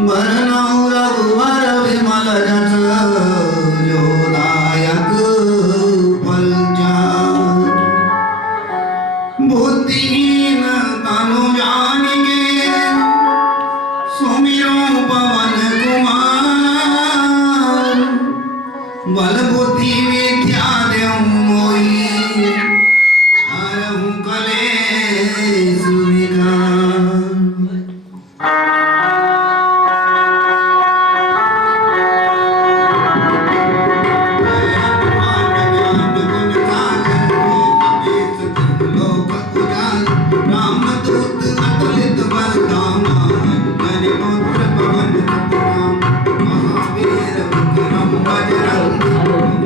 भरणौ रघुवर विमल जस जोदायक फलचार। बुद्धिहीन तनु जानिके सुमिरो पवन कुमार। बल बुद्धि विद्या देऊ मोहि हरहु कलेश विकार। महावीर विक्रम बजरंगी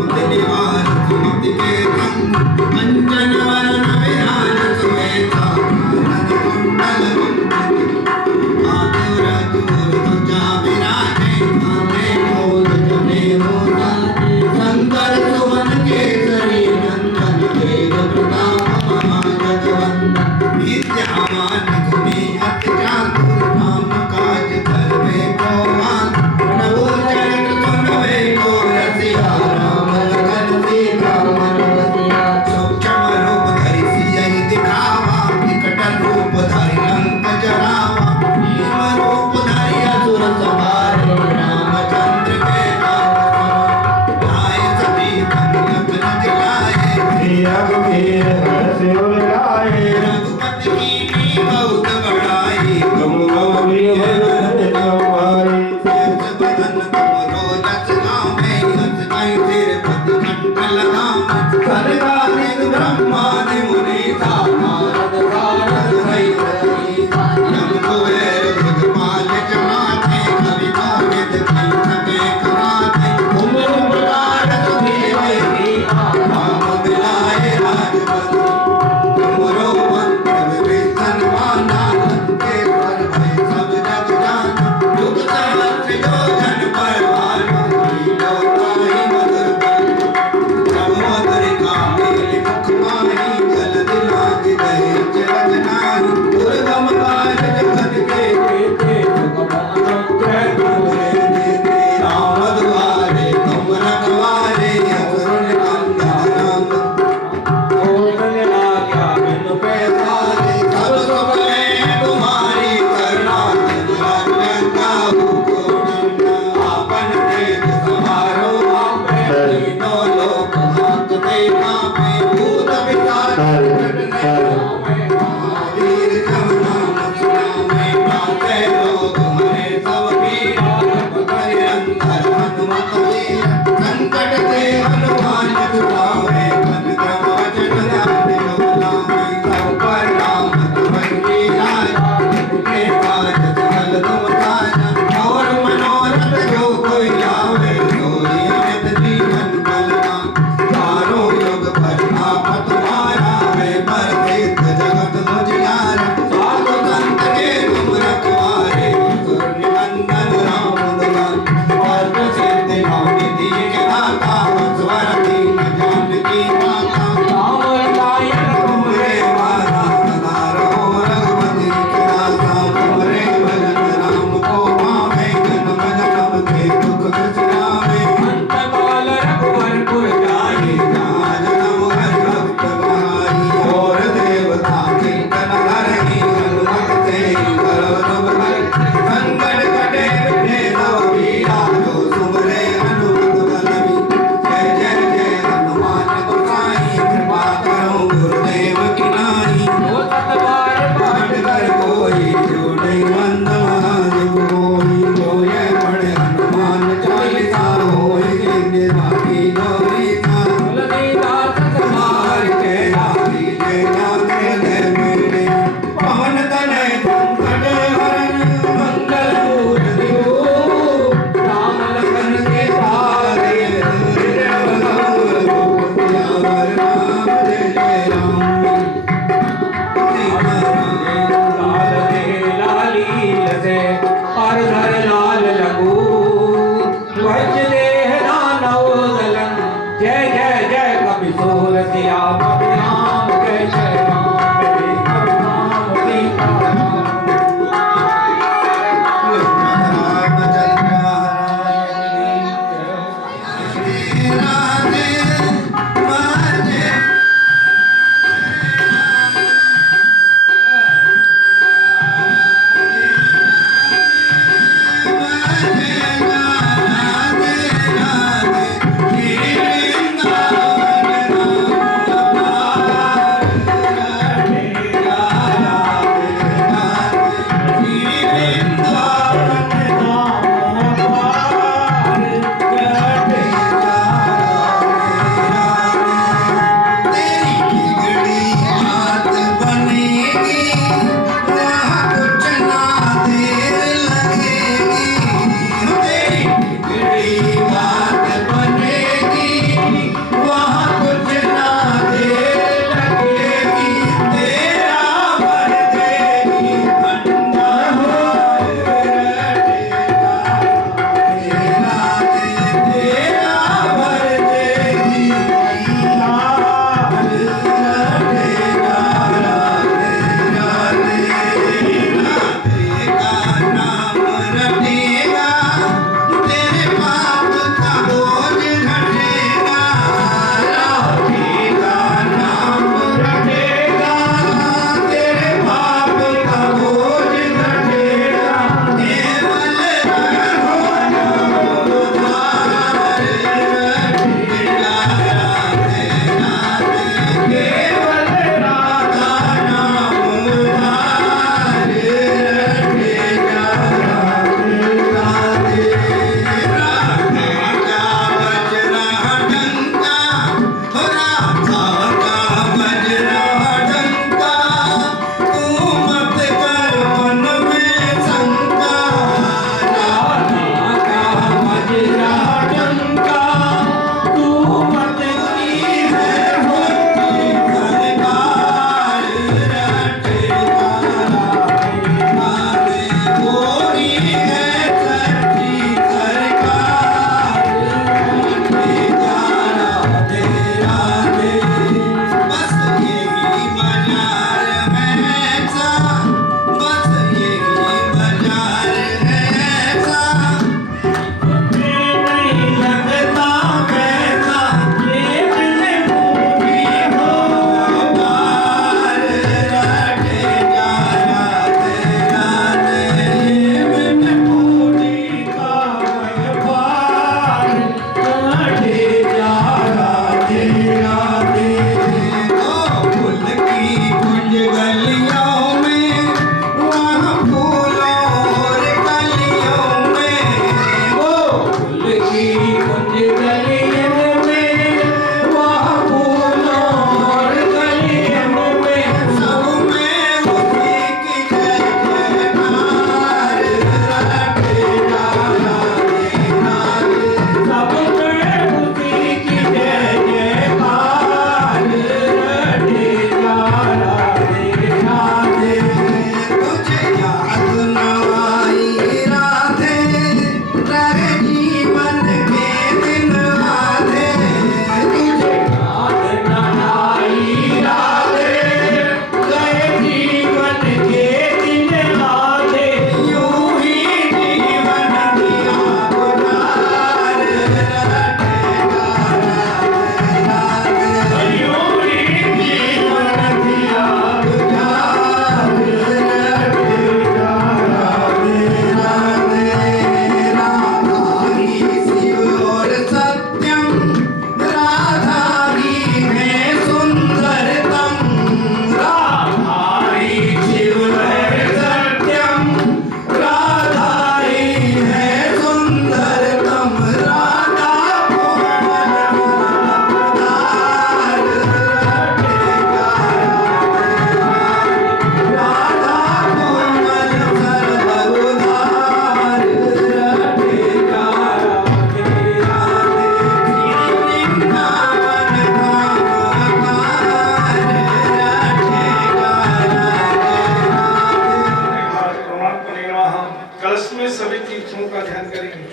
सभी तीर्थों का ध्यान करेंगे।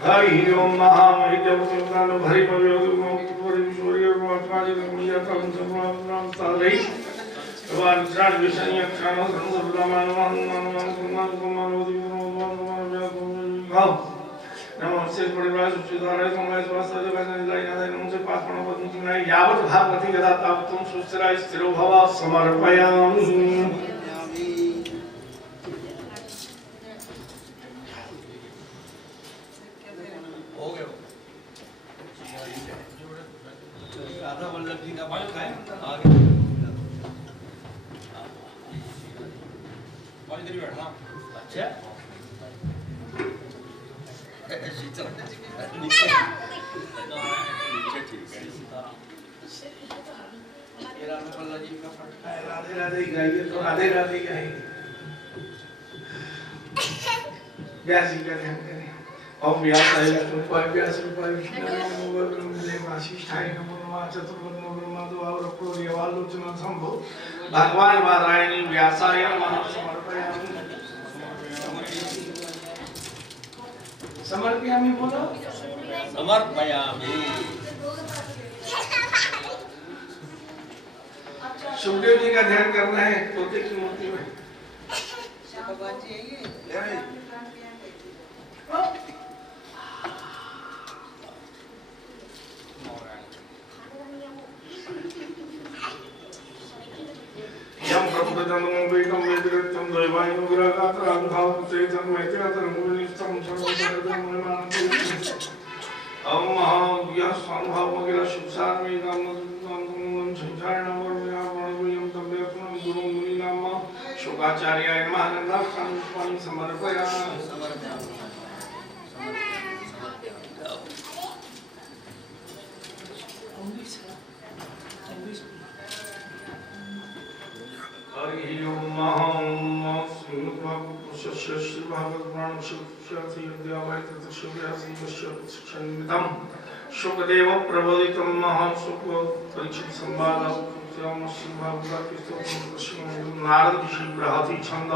हरि ओम महामहिदेव सुल्तान भरि भव्योग मोक्तपुरी सूर्य वात्वाज रमिया तम सर्वनाम साधै भगवान चार विषय क्षण संसर्गमान मान कुमान कुमान ओदिनो नमो से परिवार सुधारे समय स्वास्थ्य जगन लाइना नमो से पाठ पढ़ो पद्म नाय यावत भागवती गदा तावतम सुस्थिरा स्थिरो भव समर्पयामि। हो गया राधा वल्लभ जी का पाठ है आगे और इधर ही बैठना। अच्छा नीचे ठीक है। ये राधा वल्लभ जी का पाठ है। राधे राधे गाइए तो राधे राधे गाएंगे। व्यास जी का ध्यान करें। ओम व्यासाय रूपाय व्यास रूपाय विष्णु ब्रह्मले वासिष्ठाय नमो नमः चतुर्वर्ण्य ब्रह्मादो आवरप्रोर्यवालोचनं संभो भगवान नारायण व्यासाय नमः समर्पयामि। समर्पयामि बोलो समर्पयामि। सुखदेव जी का ध्यान करना है तोते की मूर्ति में। भगवान जी आइए यम प्रभुदं वेदं वेदरत्नं दैवायं विरागात्रं भावते तन्मैत्रात्रं गुणनिष्ठं सर्वधर्मं मनमानते ओम महाव्यास स्वानुभावगिरा शुभसारमे नामं संचारणं वर्णयामं तम्बेत्नं गुरु मुनिनाम शुकाचार्याय नमः नन्दाक्षं समर्पयामि। हरि ओम श्री भागवत पुराण शिवव्यासीं शुकदेव प्रबोधितं महासुख परीक्षित संवाद नारद ऋषि बृहति छंद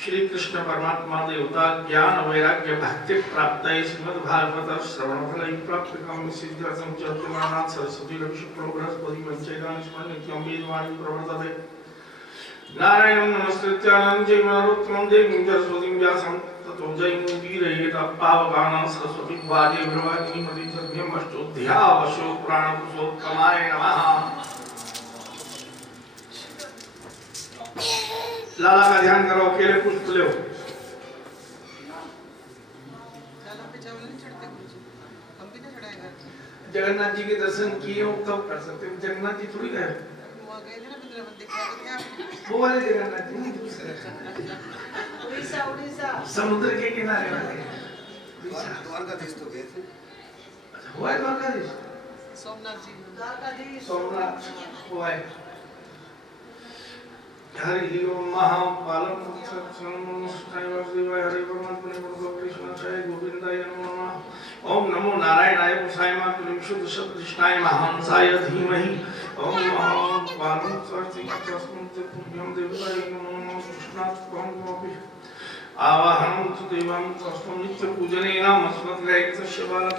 श्री कृष्ण परमात्मा देवता ज्ञान वैराग्य भक्ति प्राप्त श्रीमद् भागवत श्रवण फल प्राप्त काम सिद्ध्यर्थं चतुर्मानाथ सरस्वती लक्ष्मी बृहस्पति पंचैतानि स्मरण नित्यं वेदवाणी प्रवर्तते नारायणं नमस्कृत्य नरं नरोत्तमं देवीं सरस्वतीं व्यासं ततो जयमुदीरयेत पावकानां सरस्वती वाजे ब्रह्माग्नि मतिसद्भ्यम् अष्टोऽध्यावशो पुराणपुरुषोत्तमाय नमः। लाला का ध्यान करो, अकेले पुष्प लो। जगन्नाथ जी के दर्शन किए हो तब कर सकते हो। जगन्नाथ जी थोड़ी गए वो वाले जगन्नाथ जी नहीं, दूसरे उड़ीसा समुद्र के किनारे वाले द्वारकाधीश तो गए थे। अच्छा हुआ है द्वारकाधीश, सोमनाथ जी सोमनाथ हुआ है। हरि ओम महापालम सत्संगमनस्ताय वासुदेवाय हरि परमात्मने कृष्णाय गोविंदाय नमो नमः। ओम नमो नारायणाय पुरुषाय मातुलिं शुद्ध सत्कृष्णाय महांसाय धीमहि। ओम महापालम सर्वसिद्धस्मृतिभ्यं देवाय नमो नमः। कृष्णात् त्वमपि आवाहनं तु देवां तस्मै नित्य पूजनेन अस्मद्गायकस्य बालः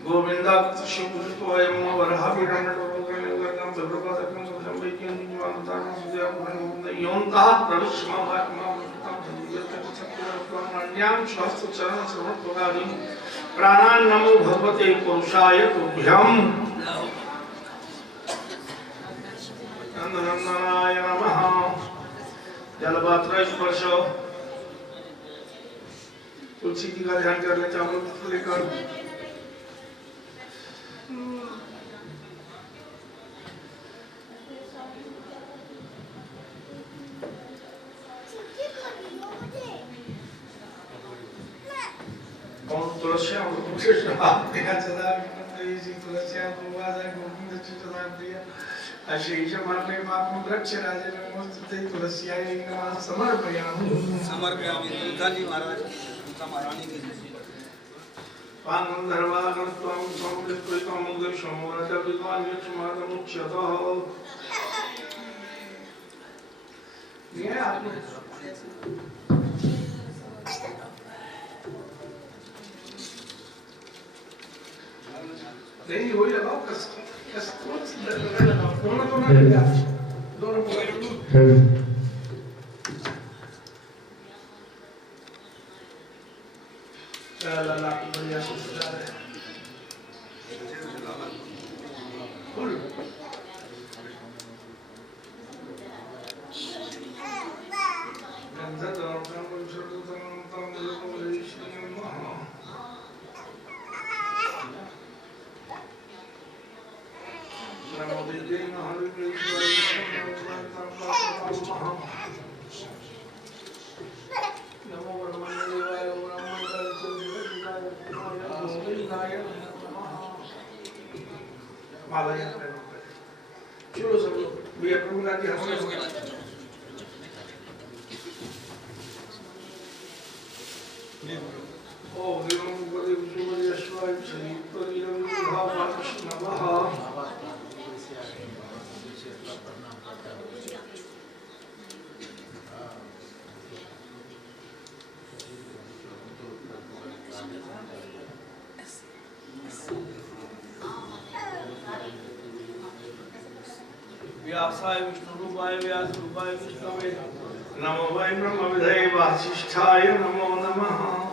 गोविन्दात् शिवपूजितोऽयं वरहाभिरमणोगर्गं सर्वपादकं संवैक्यं निवान्तानं सुजयापुरं योऽन्तः प्रविश्यमावात्मावृतं सन्नियतचक्रवर्त्वमन्यां शास्त्रचरणं समर्पयामि। प्राणान् नमो भगवते पुरुषाय तुभ्यं। नन्दनन्दनाय नमः। जलपात्र स्पर्श। तुलसी जी का ध्यान करने चावल लेकर तुलस्यां कृष्ण देखा सदा तुलस्यां गोविंद चित्तदा प्रिया अशेष माने पापम वृक्ष राजे नमोस्तुते तुलस्याय नमः समर्पयामि। समर्पयामि। तुलसी महाराज तुलसी महारानी के पांगं धर्वागणत्वं संवृत्तं मुग्धं मोरजविद्वान् यक्षमादमुच्यतः। ये आपने नहीं हो लगाओ लगाओ दोनों चला बढ़िया से सजा रहे फुल गंधा दौड़ता हूँ छोटा दौड़ता हूँ मुझे को मेरी श्री महा नमो देवी महादेवी नमो ब्रह्मण्य देवाय माला चलो सब लोग भैया प्रभु का हाथ ओ विरम पदे विजुवल यश्वाय सहित विरम भाव कृष्ण महा व्यासाय विष्णुरूपाय व्यासरूपाय विष्णवे नमो वै ब्रह्मविदये वासिष्ठाय नमो नमः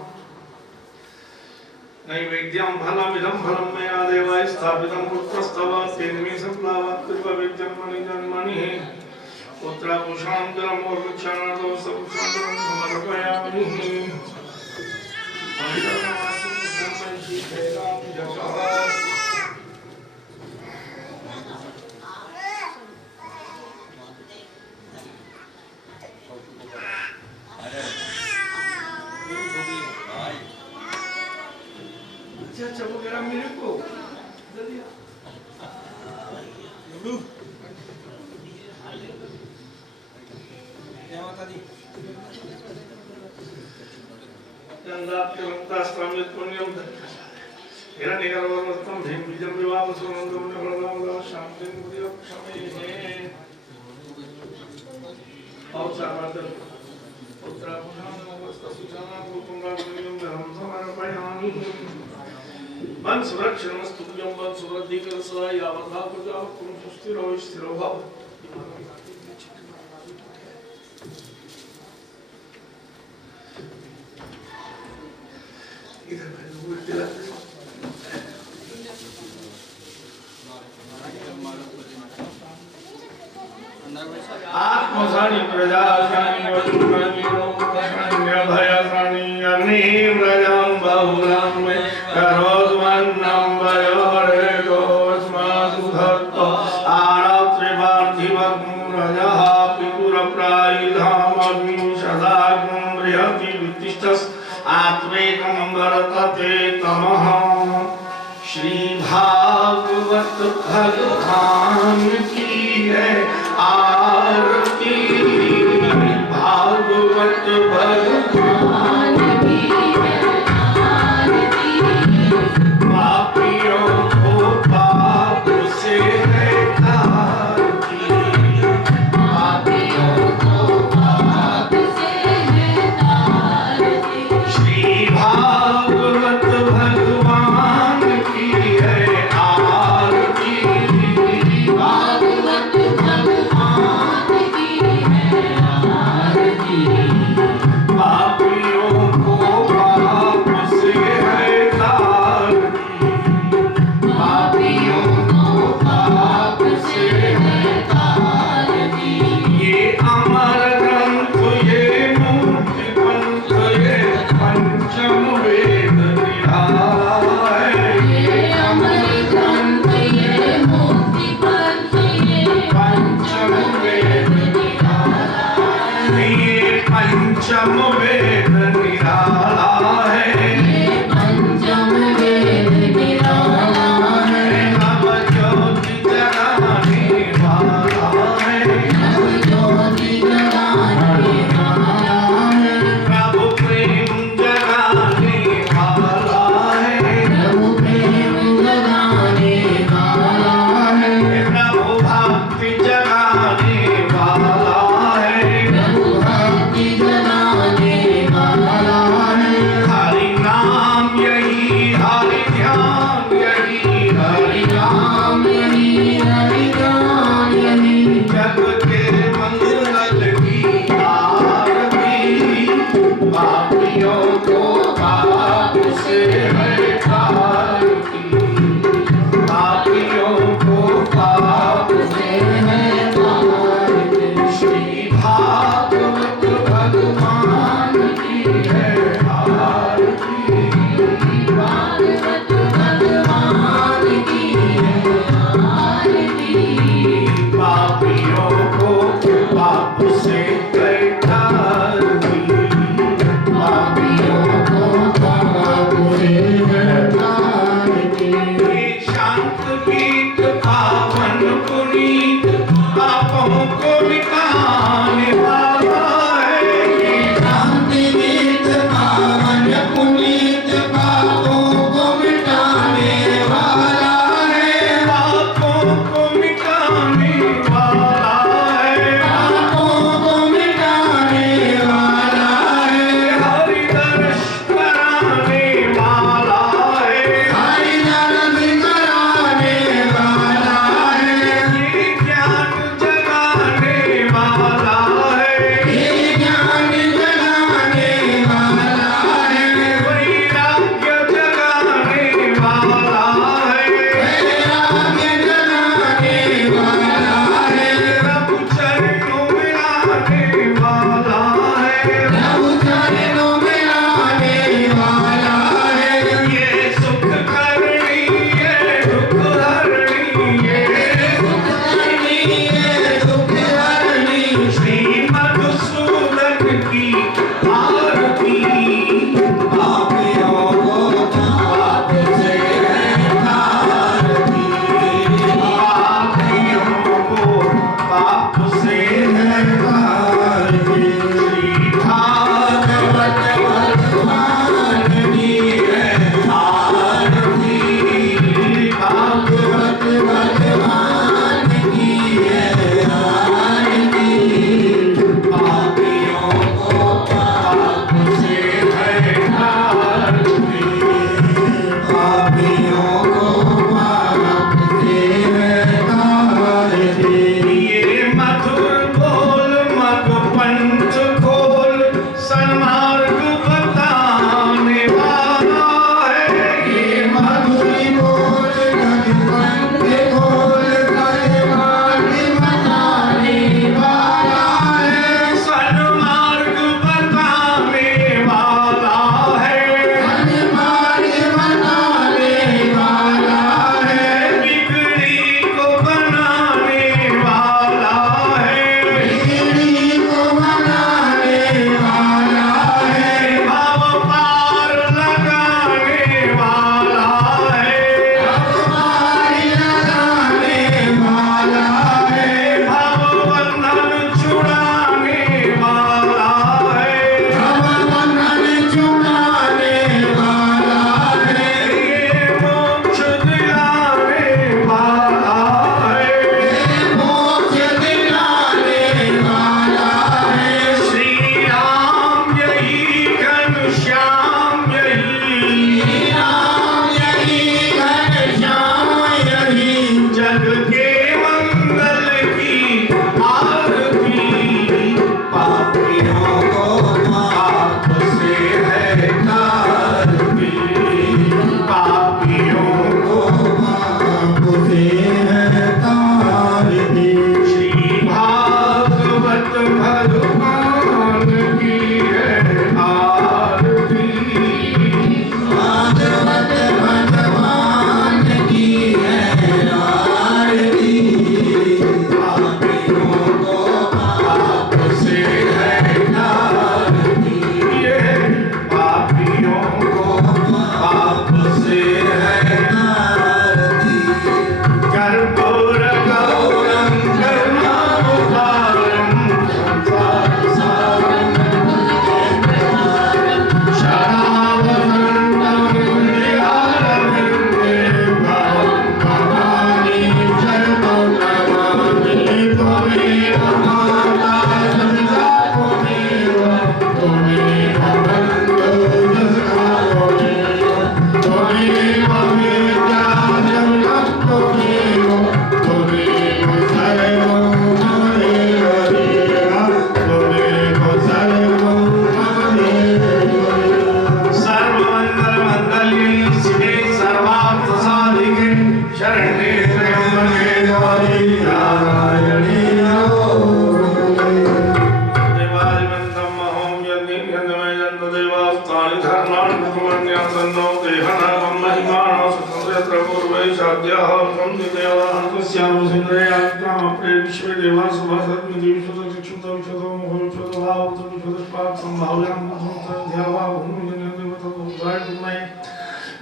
नैवेद्यं फलमिदं फलं मया देवाय स्थापितं पुत्रस्तव तेनमे संप्लावत् पूर्वविद्यन्मनि जन्मनि पुत्रभूषणं जलमोर्वक्षाणो सपुषाणं समर्पयामि अच्छा वो कह मेरे को क्या माता दी चंदात के मुक्ता स्वामित पुण्यम हेरा निगर वर्तम भीम बीजम विवाह सुनंदम निबलम शांति मुदियो क्षमे और सावधान पुत्र पुराण अवस्था सुजाना गोकुंगा पुण्यम धर्म समर्पयामि मन सुरक्षण स्तुत्यम मन सुवृद्धि कर सदा यावता प्रजा कुम स्थिरो भव इधर मैं दिला आत्मसानि प्रजासानि वसुमानि भयसानि अन्ये प्रजां बहुलां मे करोद्वन्नं वयोरेको अस्मासु धत्तो आरत्रिवार्धिवग्मुरजः पितुरप्रायुधामग्निं सदाग्नं बृहति वित्तिष्ठस् आत्मेकं वर्तते तमः श्री भागवत भगवान की है आरती भागवत भगवान की है आरती पापियों को पाप से है तारती पापियों को पाप से है तारती श्री भागवत भगवान की है आरती भागवत से है तारती, पापियों को पाप से है तारती। श्री भागवत भगवान की है आरती, भागवत भगवान की है आरती। पापियों को पाप से है तारती, पापियों को पाप से है तारती। शांत गीत पावन पुनीत, पापों को मिटाने वाला है। शांत गीत पावन पुनीत, पापों को मिटाने वाला है। पापों को मिटाने वाला है, पापों को मिटाने वाला है। हरि दर्श कराने वाला है, हरि दर्शन कराने वाला है। ये ज्ञान जगाने वाला है, ये ज्ञान जगाने वाला है। वैराग्य जगाने वाला है, वैराग्य जगाने वाला है। प्रभु चरणों में लाने वाला है। प्रभु चरणों में लाने वाला है। ये सुख करनी ये दुख हरनी, ये दुख हरनी है, दुख हरनी। श्री मधुसूदन की आरती। पापियों को पाप से है तारती, पापियों को पाप से है तारती। श्री भागवत भगवान की है आरती, भागवत भगवान की है आरती। पापियों को पाप से है तारती, पापियों को पाप से है तारती। ये मधुर बोल मधुपंच खोल, सन्मार्ग बताने वाला है। ये मधुरी बोल गगन खोल कर मार्ग बताने वाला है। सन्मार्ग बताने वाला है, मार्ग बताने वाला है। बिगड़ी को बनाने वाला है, बिगड़ी को बनाने वाला है। भाव पार लगाने वाला है, हमारी लगाने वाला है। भाव बंधन छुड़ाने वाला है। हम बंधन छुड़ाने वाला है। ये मोक्ष दिलाने वाला है, मोक्ष दिलाने वाला है। श्री राम यही घनश्याम यही, राम यही घनश्याम यही। जग के मंगल की आरती। पापियों को पाप से है तारती, पापियों को पाप से है तारती। श्री भागवत भगवान की है आरती। धर्मानुकुमन्यासन्नो देहनागं महिमानो सुतन्द्रत्र पूर्वै साध्याः संजिदेवान्तस्यानुसिन्द्रयात्रामप्रे विश्वे देवासुभासद्मिति विश्वतशिक्षुतं विश्वतो मोहविश्वतो भावतो विश्वतस्पात् सम्भाव्यां संध्यावा भूमिजन्यदेवतोऽसाय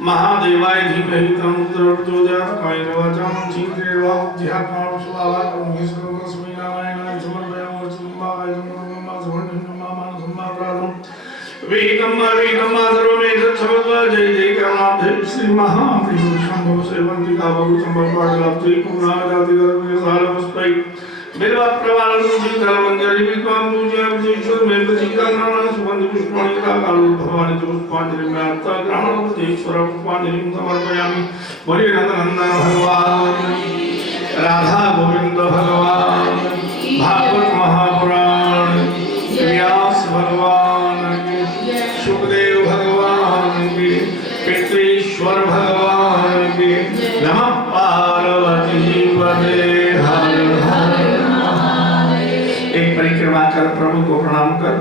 महादेवाय धीमहि तन्नो प्रचोदयात् कायेन वाचा मनसेन्द्रियैर्वा बुद्ध्यात्मना स्वभावात् सर्वस्मै नारायणाय समर्पयामि वचनमाय वेदम वेदम सर्वमेध समद्वा जय जय कर्माभ्य श्री महादेव शंभो सेवंतिका भगवतं भगवान् कुमारादि गर्भे सारवस्पै बिल्वा प्रवाल सुधीधर मंजरी विद्वान पूज्य विश्व में प्रतिकारण सुगंध पुष्पाणिका कालो भवानी पुष्पांजलि में आत्मा ग्रहण उपदेश्वर पुष्पांजलि समर्पयामि बोले नंदनंदन भगवान राधा गोविंद भगवान भागवत महापुराण व्यास भगवान सुखदेव भगवान की पितृश्वर भगवान की नमः पार्वती पते हर हर महादेव। एक परिक्रमा कर प्रभु को प्रणाम कर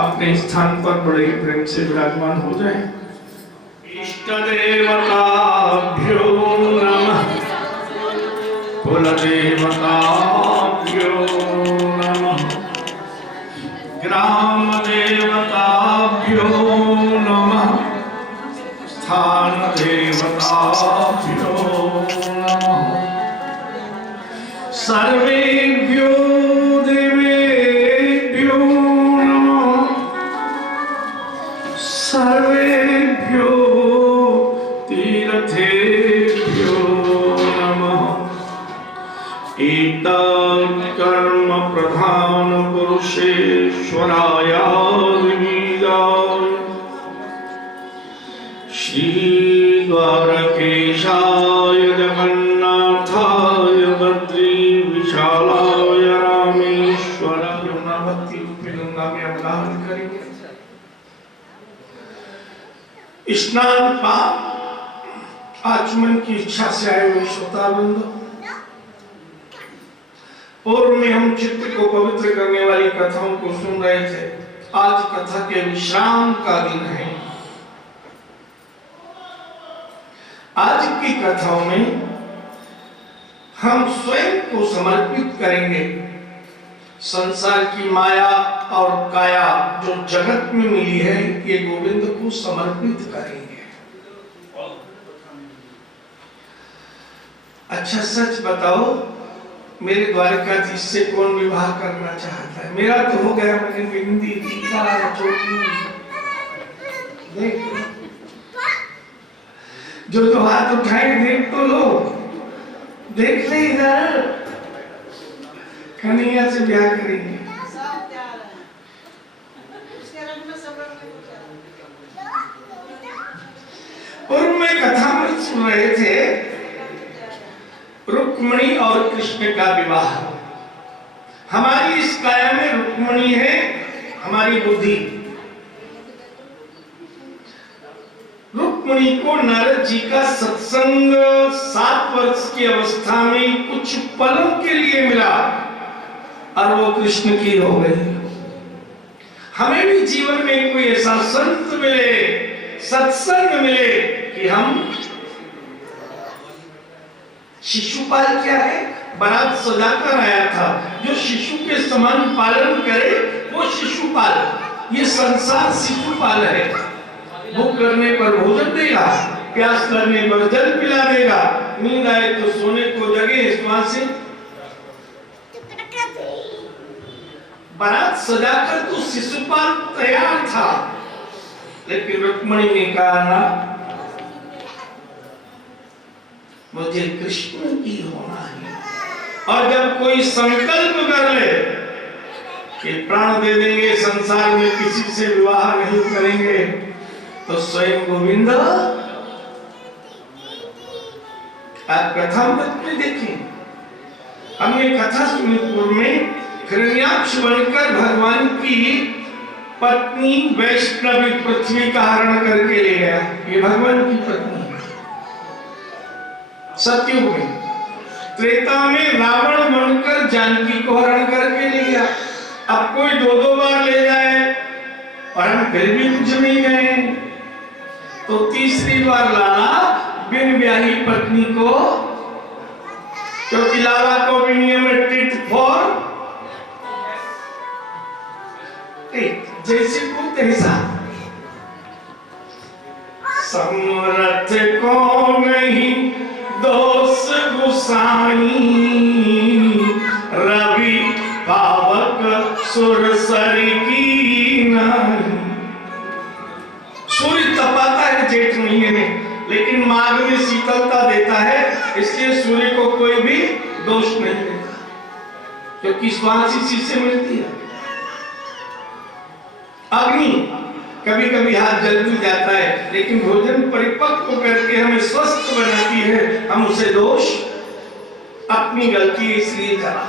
अपने स्थान पर बड़े प्रेम से विराजमान हो जाएं। इष्ट देवताभ्यो नमः कुल देवताभ्यो नमः ग्राम देवताभ्यो नमः स्थान देवताभ्यो नमः सर्वेभ्यो देवेभ्यो नमः सर्वेभ्यो तीर्थेभ्यो नमः एतत् कर्म प्रधान पुरुषेश्वराय विनीताय श्री द्वारकेशाय जगन्नाथाय बद्री विशालाय रामेश्वराय भक्ति रूपी गंगा में अवगाहन करेंगे। स्नान पाप आचमन की इच्छा से आए हुए श्रोतावृंद, पूर्व में हम चित्त को पवित्र करने वाली कथाओं को सुन रहे थे। आज कथा के विश्राम का दिन है। आज की कथाओं में हम स्वयं को समर्पित करेंगे। संसार की माया और काया जो जगत में मिली है, ये गोविंद को समर्पित करेंगे। अच्छा सच बताओ, मेरे द्वारकाधीश से कौन विवाह करना चाहता है? मेरा तो हो गया, मैंने बिंदी टीका चोटी देख, जो तो हाथ उठाए देख तो लो, देख ले इधर, कन्हैया से ब्याह करेंगे। पूर्व में कथा में सुन रहे थे रुक्मिणी और कृष्ण का विवाह। हमारी इस काया में रुक्मिणी है, हमारी बुद्धि। रुक्मिणी को नारद जी का सत्संग 7 वर्ष की अवस्था में कुछ पलों के लिए मिला और वो कृष्ण की हो गई। हमें भी जीवन में कोई ऐसा संत मिले, सत्संग मिले कि हम शिशुपाल क्या है, बारात सजाकर आया था, जो शिशु के समान पालन करे वो शिशुपाल। ये संसार शिशुपाल है। भूख करने पर भोजन देगा, प्यास लगने पर जल पिला देगा, नींद आए तो सोने को जगे। इस वहां से बारात सजाकर तो शिशुपाल तैयार था, लेकिन रुक्मिणी ने कहा ना, मुझे कृष्ण की होना है। और जब कोई संकल्प कर ले कि प्राण दे देंगे, संसार में किसी से विवाह नहीं करेंगे, तो स्वयं गोविंद। आप कथा में देखें, हमने कथा सुनी पूर्व में, हिरण्याक्ष बनकर भगवान की पत्नी वैष्णवी पृथ्वी का हरण करके ले गया। ये भगवान की पत्नी। सतयुग में, त्रेता में रावण बनकर जानकी को हरण करके ले गया। अब कोई 2-2 बार ले जाए और हम फिर भी कुछ नहीं गए, तो तीसरी बार लाला बिन ब्याही पत्नी को, क्योंकि लाला को भी नियम है टिट फॉर टिट, जैसे को तैसा। समरथ को नहीं दोष गुसाई, रवि पावक सुरसर की नहीं। सूर्य तपाता है जेठ महीने में, लेकिन माघ में शीतलता देता है, इसलिए सूर्य को कोई भी दोष नहीं देता, क्योंकि श्वास इसी से मिलती है। अग्नि कभी कभी हाथ जल भी जाता है, लेकिन भोजन परिपक्व करके हमें स्वस्थ बनाती है, हम उसे दोष अपनी गलती इसलिए करा।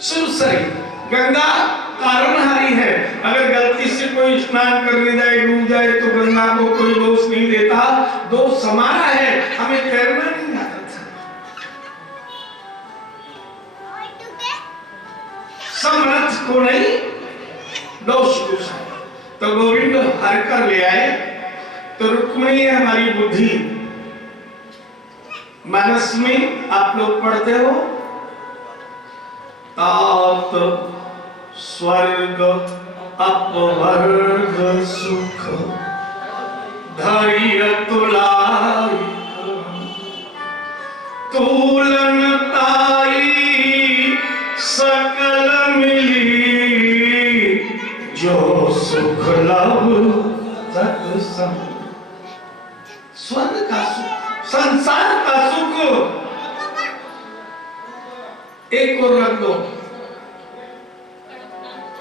सुरसरी गंगा कारणहारी है, अगर गलती से कोई स्नान करने जाए डूब जाए तो गंगा को कोई दोष नहीं देता, दोष हमारा है, हमें तैरना नहीं आता था। समर्थ को नहीं दोष गुसाई, तो गोविंद हर कर ले आए। तो रुक्मिणी है हमारी बुद्धि। मानस में आप लोग पढ़ते हो, तात स्वर्ग अपवर्ग सुख धैर्य तुलाई, तुलनताई सकल मिली, जो सुख लव सत्संग। स्वर्ग का सुख, संसार का सुख एक और रख दो,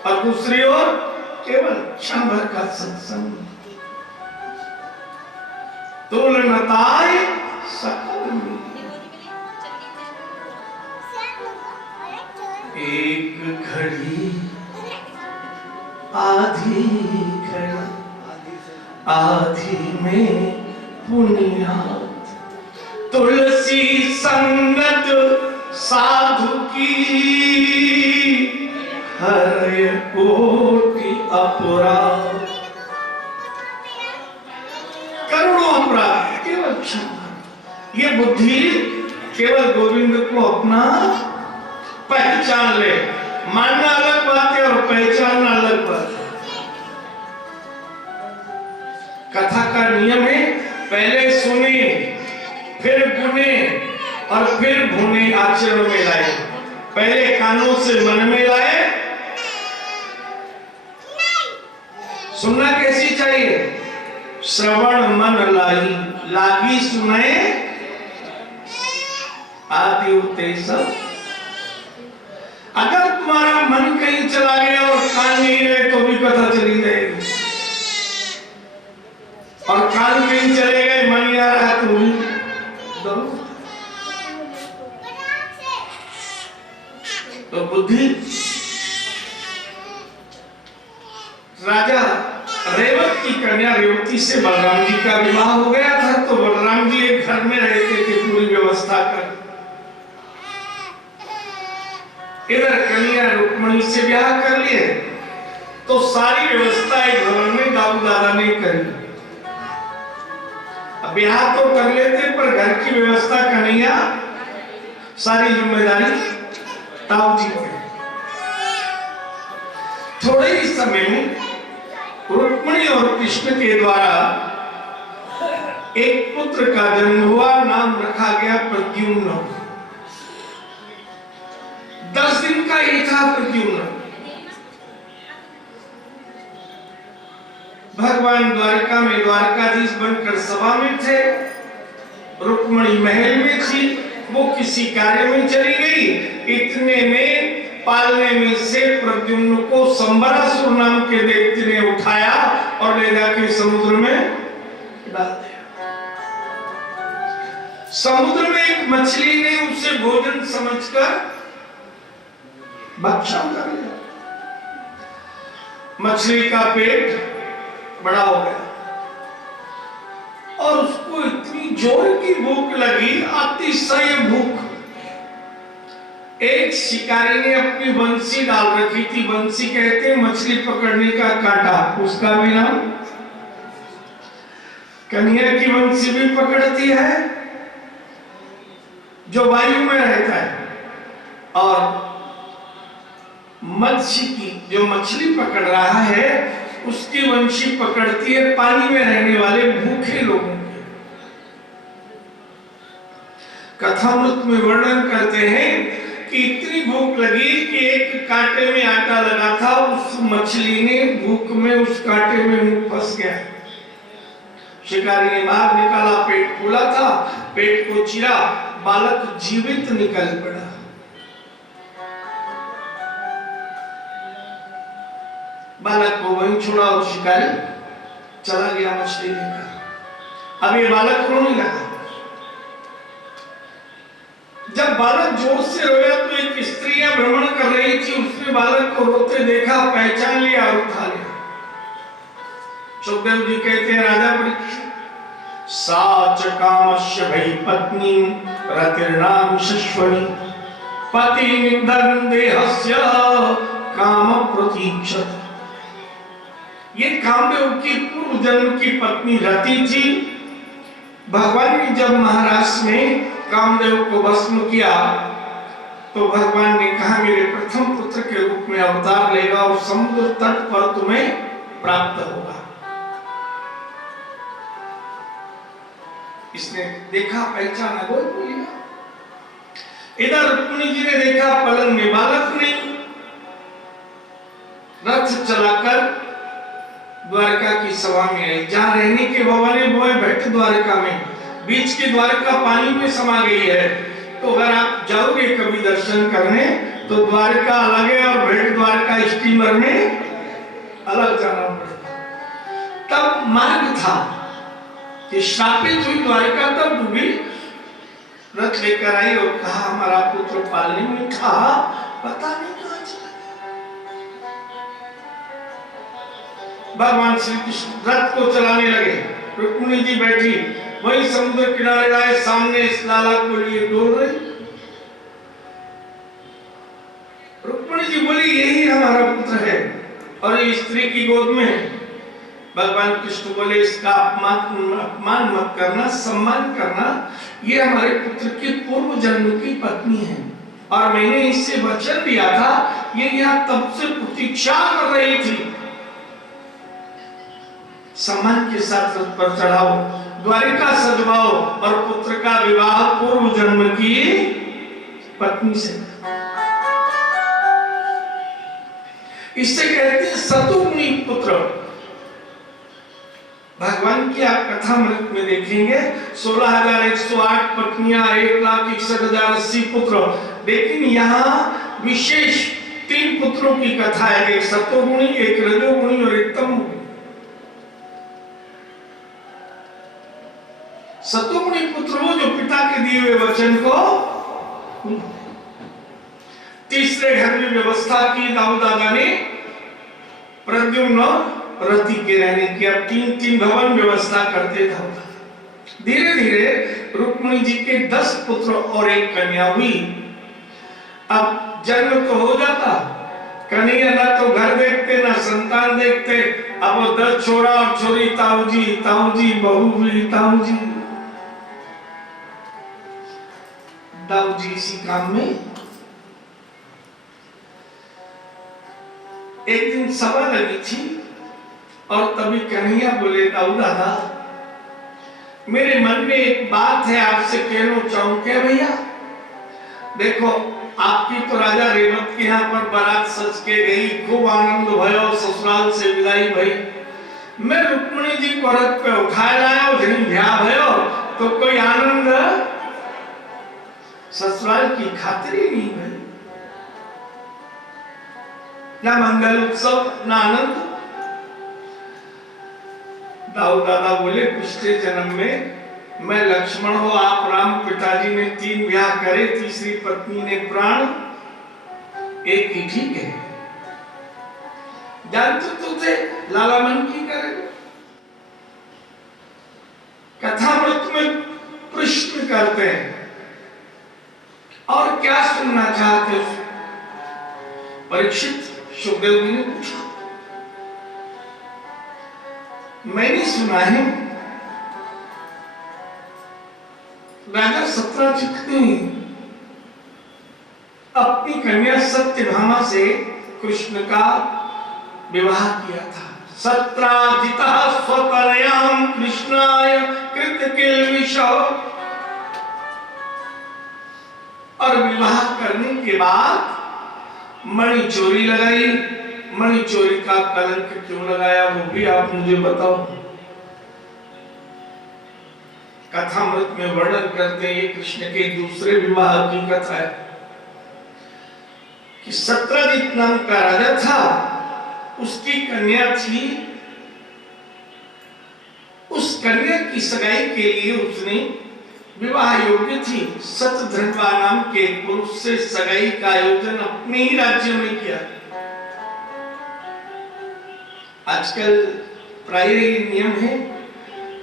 और दूसरी ओर केवल क्षण भर का सत्संग। तुलनताई सकल मिली, एक घड़ी आधी घड़ी, आधी में पुण्यात, तुलसी संगत साधु की, हरय कोटि अपराध। करोड़ों अपराध केवल क्षण। ये बुद्धि केवल गोविंद को अपना पहचान ले, मानना अलग बात है और पहचानना अलग बात है। कथा का नियम है, पहले सुने फिर गुने और फिर भुने आचरण में लाए। पहले कानों से मन में लाए। सुनना कैसी चाहिए? श्रवण मन लाई, लागी सुनाए आदि उतेश। अगर तुम्हारा मन कहीं चला गया और कान नहीं रहे तो भी कथा चली जाएगी, और कान कहीं चले गए मन आ रहा है तो भी तो बुद्धि। राजा रेवत की कन्या रेवती से बलराम जी का विवाह हो गया था, तो बलराम जी एक घर में रहते थे पूरी व्यवस्था कर। इधर कन्या रुक्मिणी से ब्याह कर लिए, तो सारी व्यवस्था एक भवन में दाऊ दादा ने करी। अब ब्याह तो कर लेते, पर घर की व्यवस्था कन्हैया सारी जिम्मेदारी ताऊ जी की। थोड़े ही समय में रुक्मिणी और कृष्ण के द्वारा एक पुत्र का जन्म हुआ, नाम रखा गया प्रद्युम्न। 10 दिन का ही था प्रद्युम्न। भगवान द्वारका में द्वारकाधीश बनकर सभा में थे, रुक्मिणी महल में थी, वो किसी कार्य में चली गई। इतने में पालने में से प्रद्युम्न को संबरासुर नाम के दैत्य ने उठाया और ले जाके समुद्र में डाल दिया। समुद्र में एक मछली ने उसे भोजन समझकर भक्षण कर लिया। मछली का पेट बड़ा हो गया और उसको इतनी जोर की भूख लगी, अतिशय भूख। एक शिकारी ने अपनी बंसी डाल रखी थी, बंसी कहते हैं मछली पकड़ने का कांटा, उसका भी नाम कन्हैया की बंसी भी पकड़ती है जो वायु में रहता है, और मत्स्य की जो मछली पकड़ रहा है उसकी वंशी पकड़ती है पानी में रहने वाले भूखे लोगों के। कथामृत में वर्णन करते हैं कि इतनी भूख लगी कि एक कांटे में आटा लगा था, उस मछली ने भूख में उस कांटे में मुंह फंस गया। शिकारी ने बाहर निकाला, पेट फूला था, पेट को चीरा, बालक जीवित निकल पड़ा। बालक को वहीं छोड़ा और शिकारी चला गया मछली लेकर। अब ये बालक रोने लगा। जब बालक जोर से रोया तो एक स्त्री भ्रमण कर रही थी, उसने बालक को रोते देखा, पहचान लिया और उठा लिया। सुखदेव जी कहते हैं, राजा परीक्षित, साच कामस्य भई पत्नी रतिर्नाम शिश्वनी पति निधन देहस्य काम प्रतीक्षत। ये कामदेव की पूर्व जन्म की पत्नी रति थी। भगवान ने जब महाराष्ट्र में कामदेव को भस्म किया तो भगवान ने कहा, मेरे प्रथम पुत्र के रूप में अवतार लेगा और समुद्र तट पर तुम्हें प्राप्त होगा। इसने देखा, पहचाना, गोद में लिया। इधर रुक्मिणी जी ने देखा पलंग में बालक ने, रथ चलाकर द्वारका की सभा में आई। जहां रहने के भवानी बोए भेंट द्वारका में, बीच की द्वारका पानी में समा गई है। तो अगर आप जाओगे कभी दर्शन करने तो द्वारका अलग है और भेंट द्वारका स्टीमर में अलग जाना पड़ता। तब मार्ग था कि श्रापित हुई द्वारका तब डूबी। रथ लेकर आई और कहा, हमारा पुत्र पालने में था, पता नहीं कहां चला गया। भगवान श्री कृष्ण रथ को चलाने लगे। रुक्मिणी जी बैठी वही समुद्र किनारे आए, सामने इस लाला को लिए दौड़ रहे। रुक्मिणी जी बोली, यही हमारा पुत्र है और ये स्त्री की गोद में है। भगवान कृष्ण बोले, इसका अपमान मत करना, सम्मान करना। ये हमारे पुत्र की पूर्व जन्म की पत्नी है और मैंने इससे वचन दिया था, ये यहाँ तब से प्रतीक्षा कर रही थी। सम्मान के साथ रथ पर चढ़ाओ, द्वारिका सजवाओ और पुत्र का विवाह पूर्व जन्म की पत्नी से। इससे कहते हैं सतुग्नि पुत्र। भगवान की आप कथामृत में देखेंगे 16,108 पत्नियां, 1,61,080 पुत्र। लेकिन यहाँ विशेष 3 पुत्रों की कथा है, एक सतोगुणी, एक रजोगुणी और एक तमोगुणी। सतोगुणी पुत्र वो जो पिता के दिए हुए वचन को, तीसरे घर में व्यवस्था की दाऊ दादा ने प्रद्युम्न रति के रहने की। अब 3-3 भवन व्यवस्था करते थे। धीरे धीरे रुक्मिणी जी के 10 पुत्र और 1 कन्या हुई। अब जन्म तो हो जाता, कन्हैया ना तो घर देखते ना संतान देखते। अब वो 10 छोरा और छोरी, ताऊ जी, बहू भी ताऊ जी। दाऊ जी इसी काम में। एक दिन सभा लगी थी और तभी कन्हैया बोले, दाऊ दादा, मेरे मन में एक बात है, आपसे कहना चाहूं। क्या भैया? देखो, आपकी तो राजा रेवत के यहाँ पर बारात सज के गई, खूब आनंद भयो, ससुराल से विदाई भई। मैं रुक्मिणी जी को रथ पे उठाए लाया, जहीं ब्याह भयो तो कोई आनंद ससुराल की खातिरी नहीं भई, ना मंगल उत्सव ना आनंद। दाऊ दादा बोले, पिछले जन्म में मैं लक्ष्मण हो, आप राम। पिताजी ने 3 ब्याह करे, तीसरी पत्नी ने प्राण, एक ही ठीक है। जानते तो थे लाला मन की करे। कथामृत में प्रश्न करते हैं और क्या सुनना चाहते हो? परीक्षित, सुखदेव जी ने पूछा। मैंने सुना है सत्राजित ने अपनी कन्या सत्यभामा से कृष्ण का विवाह किया था। सत्राजितः स्वतनयां कृष्णाय कृतकिल्बिषः। और विवाह करने के बाद मणि चोरी लगाई। मणि चोरी का कलंक क्यों लगाया वो भी आप मुझे बताओ। कथामृत में वर्णन करते हैं कृष्ण के दूसरे विवाह की कथा है कि सत्राजित नाम का राजा था, उसकी कन्या थी। उस कन्या की सगाई के लिए उसने विवाह योग्य थी शतधन्वा नाम के पुरुष से सगाई का आयोजन अपने ही राज्य में किया। आजकल प्राय नियम है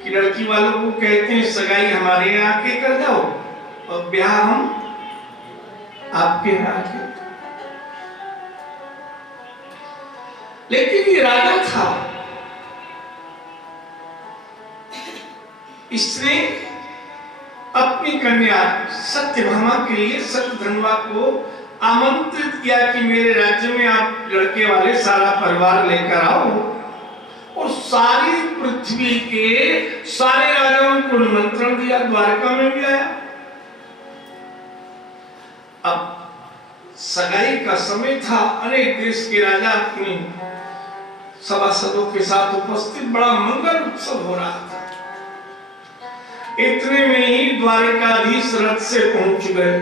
कि लड़की वालों को कहते हैं सगाई हमारे यहाँ आके कर जाओ और ब्याह हम आपके यहाँ आके। लेकिन ये राजा था, इसने अपनी कन्या सत्यभामा के लिए शतधन्वा को आमंत्रित किया कि मेरे राज्य में आप लड़के वाले सारा परिवार लेकर आओ। और सारी पृथ्वी के सारे राजाओं को निमंत्रण दिया, द्वारका में भी आया। अब सगाई का समय था, अनेक देश के राजा अपनी सभासदों के साथ उपस्थित, बड़ा मंगल उत्सव हो रहा था। इतने में ही द्वारकाधीश रथ से पहुंच गए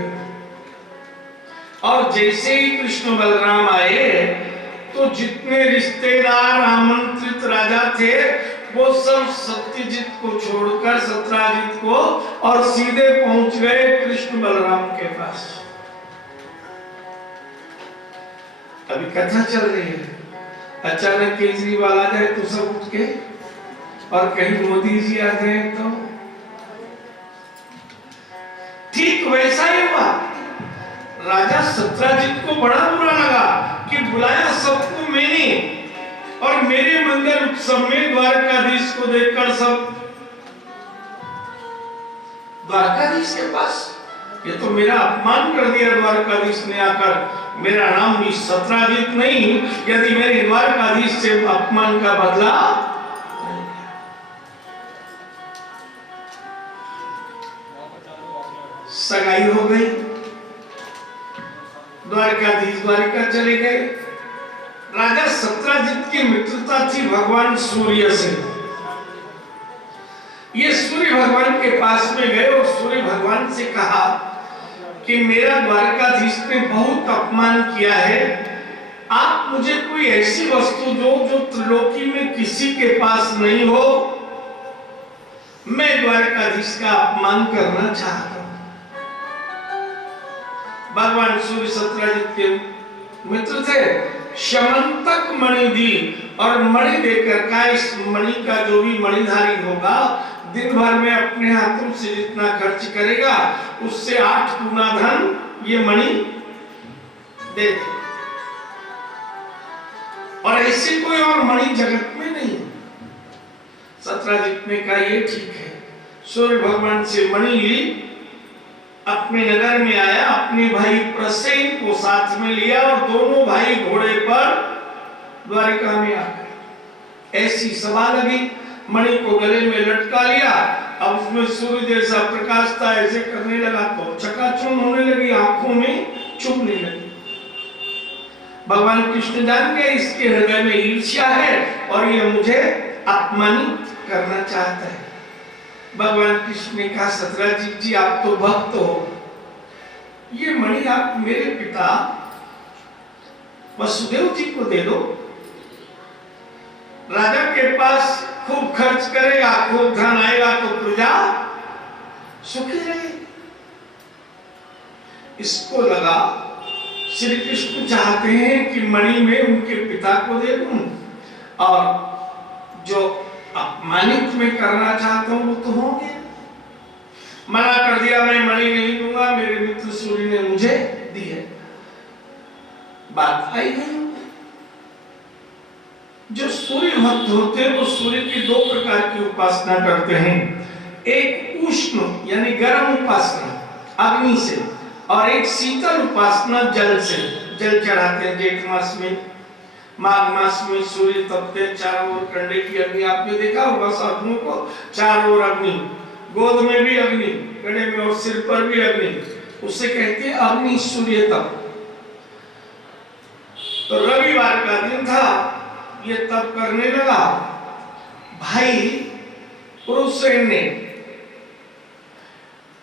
और जैसे ही कृष्ण बलराम आए तो जितने रिश्तेदार आमंत्रित राजा थे वो सब सत्यजित को छोड़कर सत्राजित को और सीधे पहुंच गए कृष्ण बलराम के पास। अभी कथा चल रही है, अचानक केजरीवाल आ जाए तो सब उठ के, और कहीं मोदी जी आ जाए तो ठीक वैसा ही हुआ। राजा सत्राजित को बड़ा बुरा लगा कि बुलाया सबको मैंने और मेरे मंगल उत्सव में द्वारकाधीश को देखकर सब द्वारकाधीश के पास, ये तो मेरा अपमान कर दिया द्वारकाधीश ने आकर। मेरा नाम भी सत्राजित नहीं, यदि मेरे द्वारकाधीश से अपमान का बदला। सगाई हो गई, द्वारकाधीश द्वारिका चले गए। राजा सत्राजित की मित्रता थी भगवान सूर्य से। ये सूर्य भगवान के पास में गए और सूर्य भगवान से कहा कि मेरा द्वारकाधीश ने बहुत अपमान किया है, आप मुझे कोई ऐसी वस्तु दो जो त्रिलोकी में किसी के पास नहीं हो, मैं द्वारकाधीश का अपमान करना चाहता हूं। भगवान सूर्य सत्राजित के मित्र थे, शमंतक मणि दी और मणि देकर का इस मणि का जो भी मणिधारी होगा दिन भर में अपने हाथों से जितना खर्च करेगा उससे 8 गुना धन ये मणि दे दे। और ऐसी कोई और मणि जगत में नहीं। सत्राजित ने कहा ये ठीक है। सूर्य भगवान से मणि ली, अपने नगर में आया, अपने भाई प्रसेन को साथ में लिया और दोनों भाई घोड़े पर द्वारिका में आ गए। ऐसी सभा लगी, मणि को गले में लटका लिया। अब उसमें सूर्य जैसा प्रकाश था, ऐसे करने लगा तो चकाचौंध होने लगी, आंखों में चुभने लगी। भगवान कृष्ण जान गए इसके हृदय में ईर्ष्या है और ये मुझे अपमानित करना चाहता है। भगवान कृष्ण ने कहा सत्राजित जी आप तो भक्त हो, ये मणि आप मेरे पिता वसुदेव जी को दे दो, राजा के पास खूब खर्च करेगा, खूब धन आएगा तो प्रजा सुखी रहे। इसको लगा श्री कृष्ण चाहते हैं कि मणि में उनके पिता को दे दूं और जो अपमानित में करना चाहता हूं वो तो होंगे। मना कर दिया, मैं मणि नहीं दूंगा, मेरे मित्र सूर्य ने मुझे दी है। बात आई नहीं। जो सूर्य भक्त होते हैं वो सूर्य की 2 प्रकार की उपासना करते हैं। एक उष्ण यानी गर्म उपासना, अग्नि से, और एक शीतल उपासना जल से। जल चढ़ाते हैं जेठ मास में, माघ मास में सूर्य तपते, चारों ओर कंडे की अग्नि। आपने देखा होगा साधुओं को, चारों ओर अग्नि, गोद में भी अग्नि, गले में और सिर पर भी अग्नि, उसे कहते हैं अग्नि सूर्य तप। तो रविवार का दिन था, ये तप करने लगा। भाई पुरुषसेन ने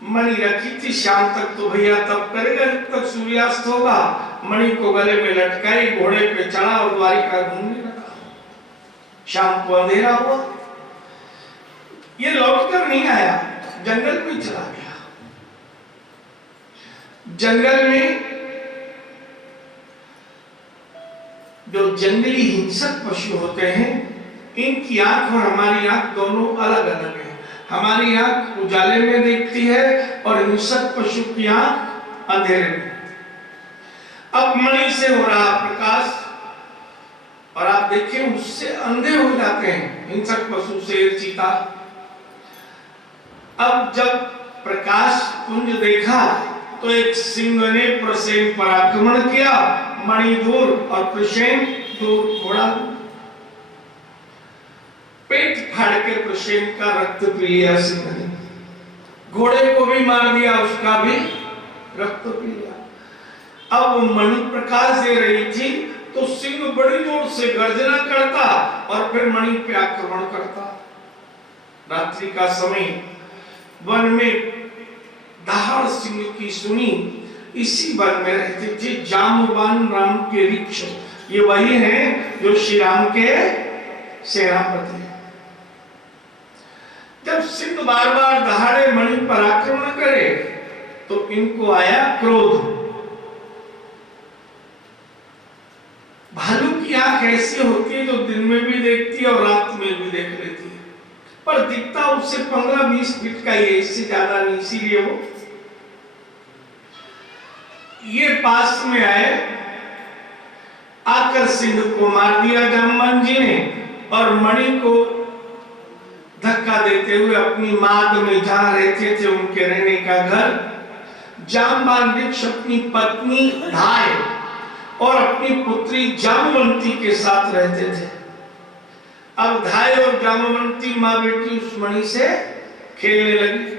मणि रखी थी, शाम तक तो भैया तप करेगा जब तक सूर्यास्त होगा। मणि को गले में लटकाई, घोड़े पे चढ़ा और द्वारिका घूमने लगा। शाम को अंधेरा हुआ, ये लौटकर नहीं आया, जंगल में चला गया। जंगल में जो जंगली हिंसक पशु होते हैं, इनकी आंख और हमारी आंख दोनों अलग अलग है। हमारी आंख उजाले में देखती है और हिंसक पशु की आंख अंधेरे में। अब मणि से हो रहा प्रकाश, और आप देखिए उससे अंधे हो जाते हैं हिंसक पशु, शेर, चीता। अब जब प्रकाश पुंज देखा तो एक सिंह ने प्रसेन पर आक्रमण किया। मणि दूर और प्रसेन दूर, घोड़ा पेट फाड़ के प्रसेन का रक्त पी लिया सिंह ने, घोड़े को भी मार दिया, उसका भी रक्त पी लिया। अब मणि प्रकाश दे रही थी तो सिंह बड़ी जोर से गर्जना करता और फिर मणि पे आक्रमण करता। रात्रि का समय, वन में दहाड़ सिंह की सुनी। इसी वन में रहते थे जाम्बवान राम के वृक्ष। ये वही हैं जो श्री राम के सेनापति हैं। जब सिंह बार बार दहाड़े मणि पर आक्रमण करे तो इनको आया क्रोध। भालू की आंख ऐसी होती है जो दिन में भी देखती है और रात में भी देख लेती है, पर दिखता उससे 15-20 फीट का ही, इससे ज्यादा नहीं। इसीलिए वो ये पास में आए, आकर सिंह को मार दिया जामवान जी ने, और मणि को धक्का देते हुए अपनी माद में जहां रहते थे उनके रहने का घर, जामवान वृक्ष अपनी पत्नी धाय और अपनी पुत्री जामवंती के साथ रहते थे। अब धाय और जामवंती माँ बेटी उस मणि से खेलने लगी।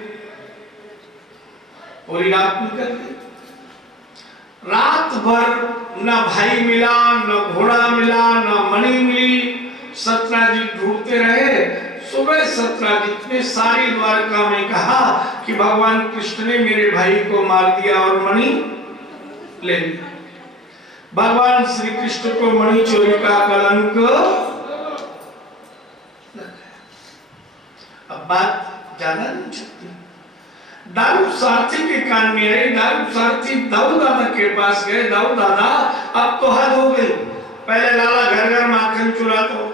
पूरी रात निकल गई। रात भर न भाई मिला, न घोड़ा मिला, न मणि मिली। सत्राजित ढूंढते रहे। सुबह सत्राजित ने सारी द्वारका में कहा कि भगवान कृष्ण ने मेरे भाई को मार दिया और मणि ले लिया। भगवान श्री कृष्ण को मणि चोरी का कलंक। अब बात ज्यादा नहीं छुपती। दाऊ सारथी के कान में आई। दाऊ सारथी दाऊ दादा के पास गए। दाऊ दादा, अब तो हद हो गई। पहले लाला घर घर माखन चुरा दो,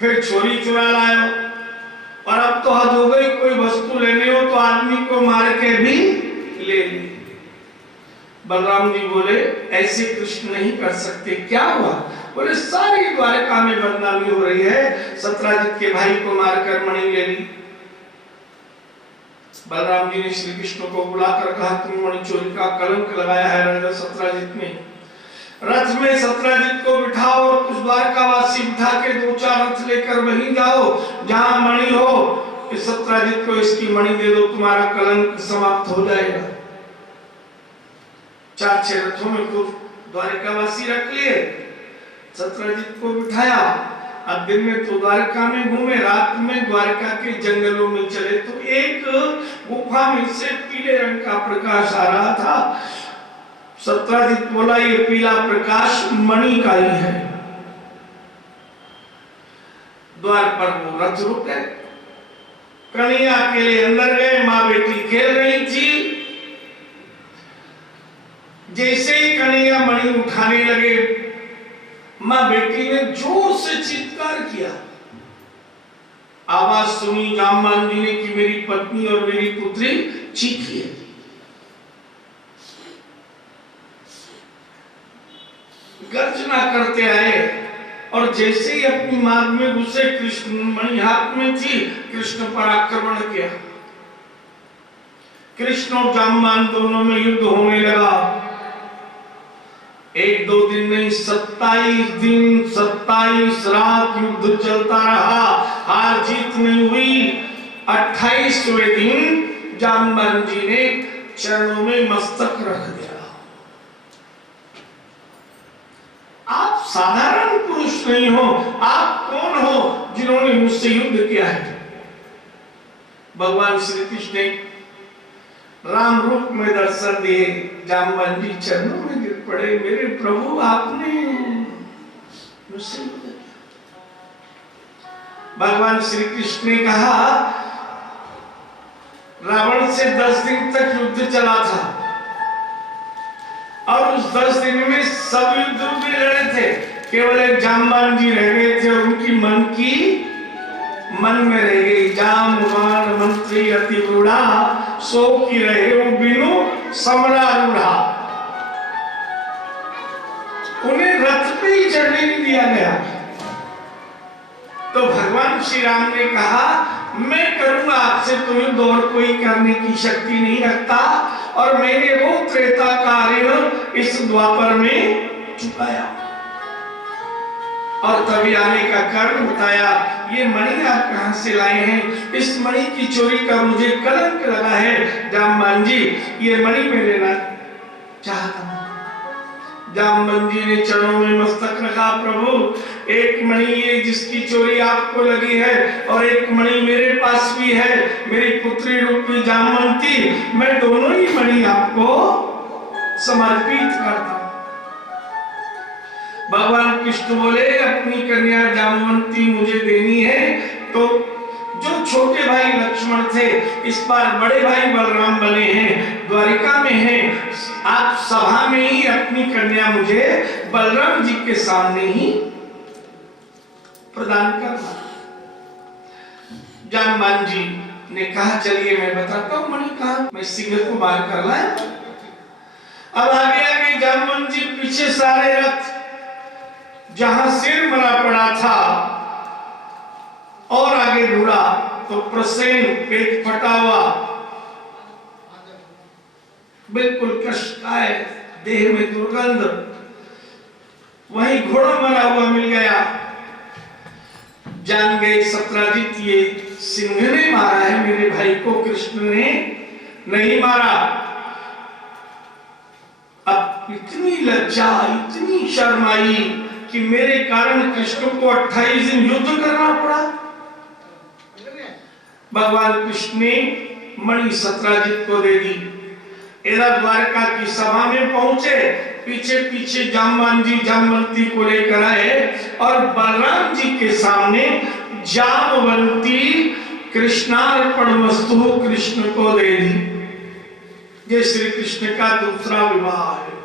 फिर छोरी चुरा लाओ, और अब तो हद हो गई। कोई वस्तु लेनी हो तो आदमी को मार के भी ले ली। बलराम जी बोले ऐसे कृष्ण नहीं कर सकते। क्या हुआ? बोले सारी द्वारका में बदनामी हो रही है, सत्राजित के भाई को मारकर मणि ले ली। बलराम जी ने श्री कृष्ण को बुलाकर कहा तुम मणि चोरी का कलंक लगाया है राजा सत्राजित ने। रथ में सत्राजित को बिठाओ और कुछ द्वारकावासी बिठा के 2-4 रथ लेकर वहीं जाओ जहां मणि हो। इस सत्राजित को इसकी मणि दे दो, तुम्हारा कलंक समाप्त हो जाएगा। 4-6 रथों में कुछ द्वारकावासी रख लिए, सत्राजित को बिठाया। अब दिन में तो द्वारका में घूमे, रात में द्वारका के जंगलों में चले तो एक गुफा में से पीले रंग का प्रकाश आ रहा था। सत्राजित बोला ये पीला प्रकाश मणि का ही है। द्वार पर वो रथ रुक गए। कन्हैया अकेले अंदर गए, माँ बेटी खेल रही थी। जैसे ही कन्हैया मणि उठाने लगे, माँ बेटी ने जोर से चित्कार किया। आवाज सुनी जामवान जी ने कि मेरी पत्नी और मेरी पुत्री चीखी है। गर्जना करते आए और जैसे ही अपनी माद में घुसे, कृष्ण मणि हाथ में थी, कृष्ण पर आक्रमण किया। कृष्ण और जाम्बान दोनों में युद्ध होने लगा। एक दो दिन नहीं, 27 दिन 27 रात युद्ध चलता रहा, हार जीत नहीं हुई। 28वें दिन जाम्बान जी ने चरणों में मस्तक रख दिया। आप साधारण पुरुष नहीं हो, आप कौन हो जिन्होंने मुझसे युद्ध किया है? भगवान श्री कृष्ण ने राम रूप में दर्शन दिए। जाम्बान जी चरणों में गिर पड़े, मेरे प्रभु आपने मुझसे युद्ध किया। भगवान श्री कृष्ण ने कहा, रावण से 10 दिन तक युद्ध चला था और उस 10 दिन में सब युद्ध में लड़े थे, केवल एक जाम्बान जी रह गए थे। उनकी मन में रह गई, जामवान मंत्री अति रूढ़ा, सो की रहे वो बिनु समरा रूढ़ा। उन्हें रथ पे ही चढ़ने नहीं दिया गया। तो भगवान श्री राम ने कहा, मैं करूंगा आपसे तो युद्ध, और कोई करने की शक्ति नहीं रखता, और मैंने वो त्रेता का ऋण इस द्वापर में चुकाया। और तभी आने का कारण बताया, ये मणि आप कहां से लाए हैं? इस मणि की चोरी का मुझे कलंक लगा है जाम्बान जी, ये मणि मैं लेना चाहता हूं। जाम्बान जी ने चरणों में मस्तक रखा, प्रभु एक मणि ये जिसकी चोरी आपको लगी है, और एक मणि मेरे पास भी है, मेरी पुत्री रूपी जामवंती, मैं दोनों ही मणि आपको समर्पित करता हूं। भगवान कृष्ण बोले, अपनी कन्या जामवंती मुझे देनी है। तो जो छोटे भाई लक्ष्मण थे, इस बार बड़े भाई बलराम बने हैं, द्वारिका में हैं। आप सभा में ही अपनी कन्या मुझे बलराम जी के सामने ही प्रदान करना। जाम्बान जी ने कहा, चलिए मैं बताता हूं मणि कहां, मैं सिंह को बाहर कर लाया। अब आगे आगे जाम्बान जी पीछे सारे रथ, जहां सिर मरा पड़ा था और आगे ढूंढा तो प्रसेन, पेट फटा हुआ, बिल्कुल कष्टाय, देह में दुर्गंध, वहीं घोड़ा मरा हुआ मिल गया। जान गए सत्राजित, ये सिंह ने मारा है मेरे भाई को, कृष्ण ने नहीं मारा। अब इतनी लज्जा, इतनी शर्म आई कि मेरे कारण कृष्ण को 28 दिन युद्ध करना पड़ा। भगवान कृष्ण ने मणि सत्राजित को दे दी। इधर द्वारका की सभा में पहुंचे, पीछे पीछे जाम्बान जी जामवंती को लेकर आए और बलराम जी के सामने जामवंती कृष्णार्पणमस्तु कृष्ण को दे दी। ये श्री कृष्ण का दूसरा विवाह है।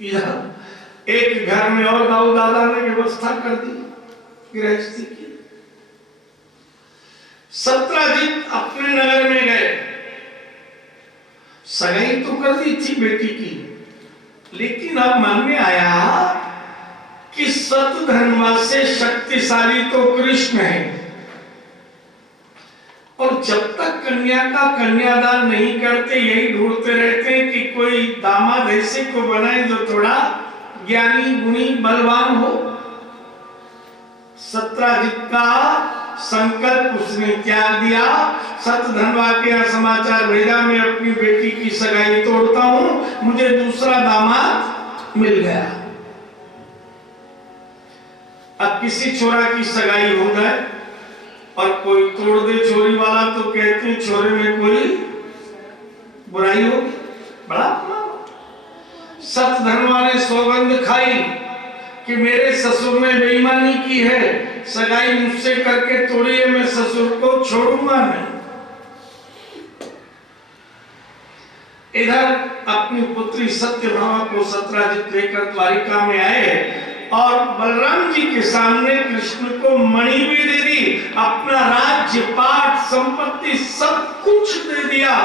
इधर एक घर में और दाऊ दादा ने व्यवस्था कर दी गृहस्थी की। सत्राजित अपने नगर में गए, सगाई तो कर दी थी बेटी की, लेकिन अब मन में आया कि सतधर्मा से शक्तिशाली तो कृष्ण है, और जब तक कन्या का कन्यादान नहीं करते यही ढूंढते रहते हैं कि कोई दामाद ऐसे को बनाए जो थोड़ा ज्ञानी गुणी बलवान हो। सत्राजित का संकल्प उसने त्याग दिया। सतधनवा के यहाँ समाचार भेजा, मैं अपनी बेटी की सगाई तोड़ता हूं, मुझे दूसरा दामाद मिल गया। अब किसी छोरा की सगाई हो जाए और कोई तोड़ दे चोरी वाला, तो कहते हैं छोरे में कोई बुराई हो, बड़ा सतधनवा ने सौगंध खाई कि मेरे ससुर ने बेईमानी की है, सगाई मुझसे करके तोड़ी है, मैं ससुर को छोड़ूंगा नहीं। इधर अपनी पुत्री सत्यभामा को सत्राजित लेकर द्वारिका में आए और बलराम जी के सामने कृष्ण को मणि भी दे दी, अपना राज्य पाठ संपत्ति सब कुछ दे दिया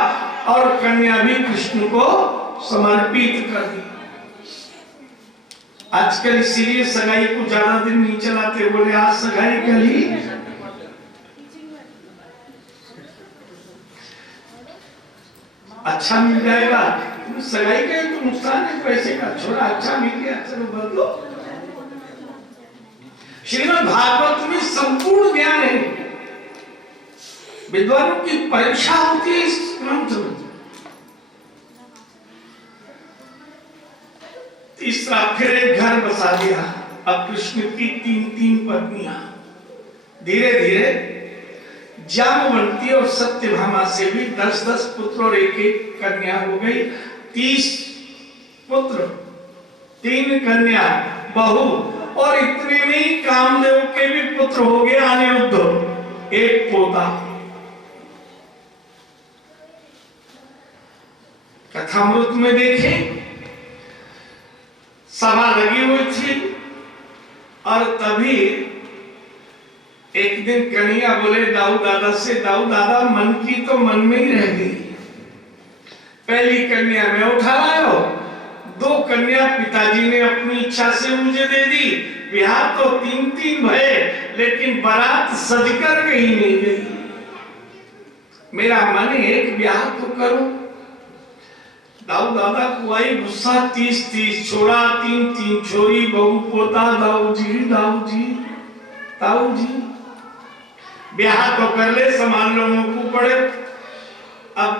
और कन्या भी कृष्ण को समर्पित कर दी। आजकल इसीलिए सगाई को ज्यादा दिन नहीं चलाते, बोले आज सगाई कर ली, अच्छा मिल जाएगा, सगाई का तो नुकसान है पैसे का, छोरा अच्छा मिल गया चलो बदलो। श्रीमद् भागवत में संपूर्ण ज्ञान है, विद्वानों की परीक्षा होती है इस ग्रंथ में। तीसरा फिर एक घर बसा दिया। अब कृष्ण की 3-3 पत्नियां, धीरे धीरे जामवंती और सत्यभामा से भी 10-10 पुत्र और 1-1 कन्या हो गई। 30 पुत्र, 3 कन्या, बहू, और इतने में ही कामदेव के भी पुत्र हो गए अनिरुद्ध, 1 पोता। कथामृत में देखें सभा लगी हुई थी और तभी एक दिन कन्हैया बोले दाऊ दादा से, दाऊ दादा मन की तो मन में ही रह गई, पहली कन्या मैं उठा लाया, 2 कन्या पिताजी ने अपनी इच्छा से मुझे दे दी, ब्याह तो 3-3 भये लेकिन बारात सजकर कहीं नहीं गई, मेरा मन है एक ब्याह तो करो। दाऊ दादा को आई गुस्सा, 30-30 छोड़ा, 3-3 छोरी, बहू पोता, दाऊ जी ब्याह तो कर ले, सामान लोगों को पड़े। अब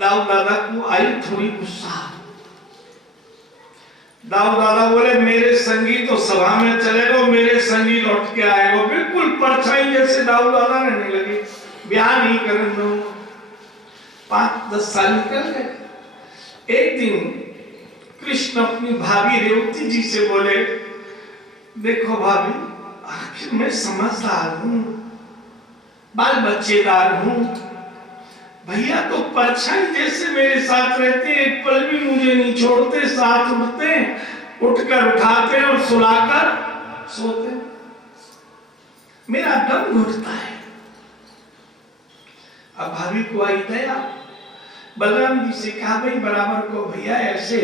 दाऊ दादा को आई थोड़ी गुस्सा, दाऊ दादा बोले मेरे संगी तो सभा में चले गो, मेरे संगी लौट के आएगो, बिल्कुल परछाई जैसे दाऊ दादा रहने लगे, ब्याह नहीं करने दो। 5-10 साल निकल गए। एक दिन कृष्ण अपनी भाभी रेवती जी से बोले, देखो भाभी आखिर मैं समझदार हूं, बाल बच्चेदार हूं, भैया तो परछाई जैसे मेरे साथ रहते, एक पल भी मुझे नहीं छोड़ते, साथ उठते, उठकर उठाते और सुलाकर सोते, मेरा दम घुटता है। अब भाभी को आई दया, बलराम जी से कहा भाई बराबर को भैया ऐसे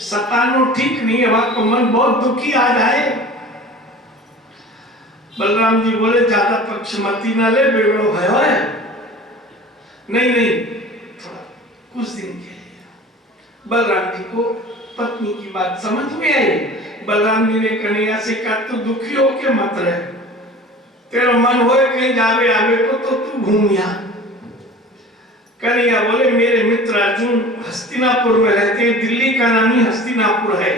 सतानो ठीक नहीं है, आपको मन बहुत दुखी आ जाए। बलराम जी बोले ज्यादा पक्षमती ना ले, बिगड़ो है। नहीं थोड़ा कुछ दिन के लिए। बलराम जी को पत्नी की बात समझ में आई। बलराम जी ने कन्हैया से कहा तू दुखी हो के मत रहे, तेरा मन होए कहीं जावे आवे को तो तू घूम यहाँ। कन्हैया बोले मेरे मित्र अर्जुन हस्तिनापुर में रहते हैं, दिल्ली का नाम ही हस्तिनापुर है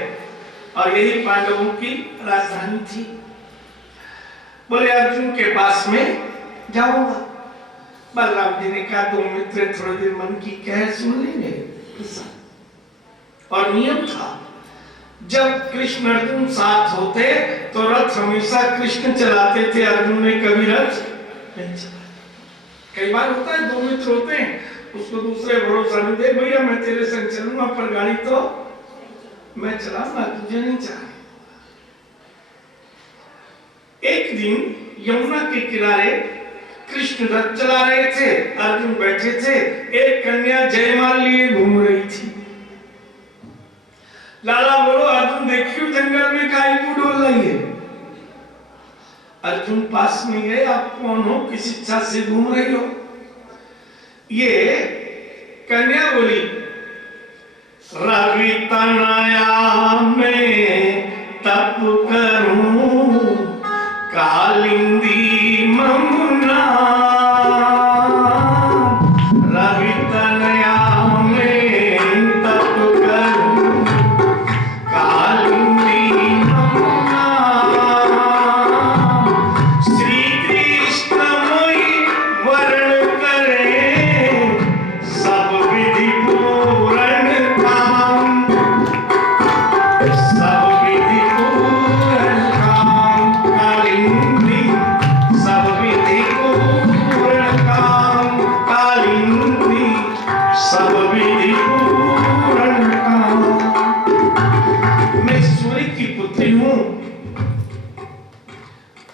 और यही पांडवों की राजधानी थी। बोले अर्जुन के पास में जाऊंगा। बलराम जी ने कहा दो मित्र थोड़ी देर मन की कह सुन लेंगे। और नियम था जब कृष्ण अर्जुन साथ होते तो रथ हमेशा कृष्ण चलाते थे, अर्जुन ने कभी रथ नहीं चलाया। कई बार होता है दो मित्र होते हैं, उसको दूसरे भरोसा नहीं दे, भैया मैं तेरे संग चलूंगा पर गाड़ी तो मैं चलाऊंगा, तुझे नहीं चलाऊंगा। एक दिन यमुना के किनारे कृष्ण रथ चला रहे थे, अर्जुन बैठे थे, एक कन्या जयमाल लिए घूम रही थी। लाला बोलो अर्जुन देखियो जंगल में काहे को डोल रही है। अर्जुन पास में गए, आप कौन हो, किस इच्छा से घूम रही हो। ये कन्या बोली रवि तनया में तप करूं कालिंदी ममुना। रवि तनया में तप करूं कालिंदी ममुना। श्री कृष्ण मोहि वरण करे सब विधि पूर्ण काम। सब विधि पूर्ण काम कालिंदी, सब विधि पूर्ण काम कालिंदी, सब विधि पूर्ण काम। मैं सूर्य की पुत्री हूं,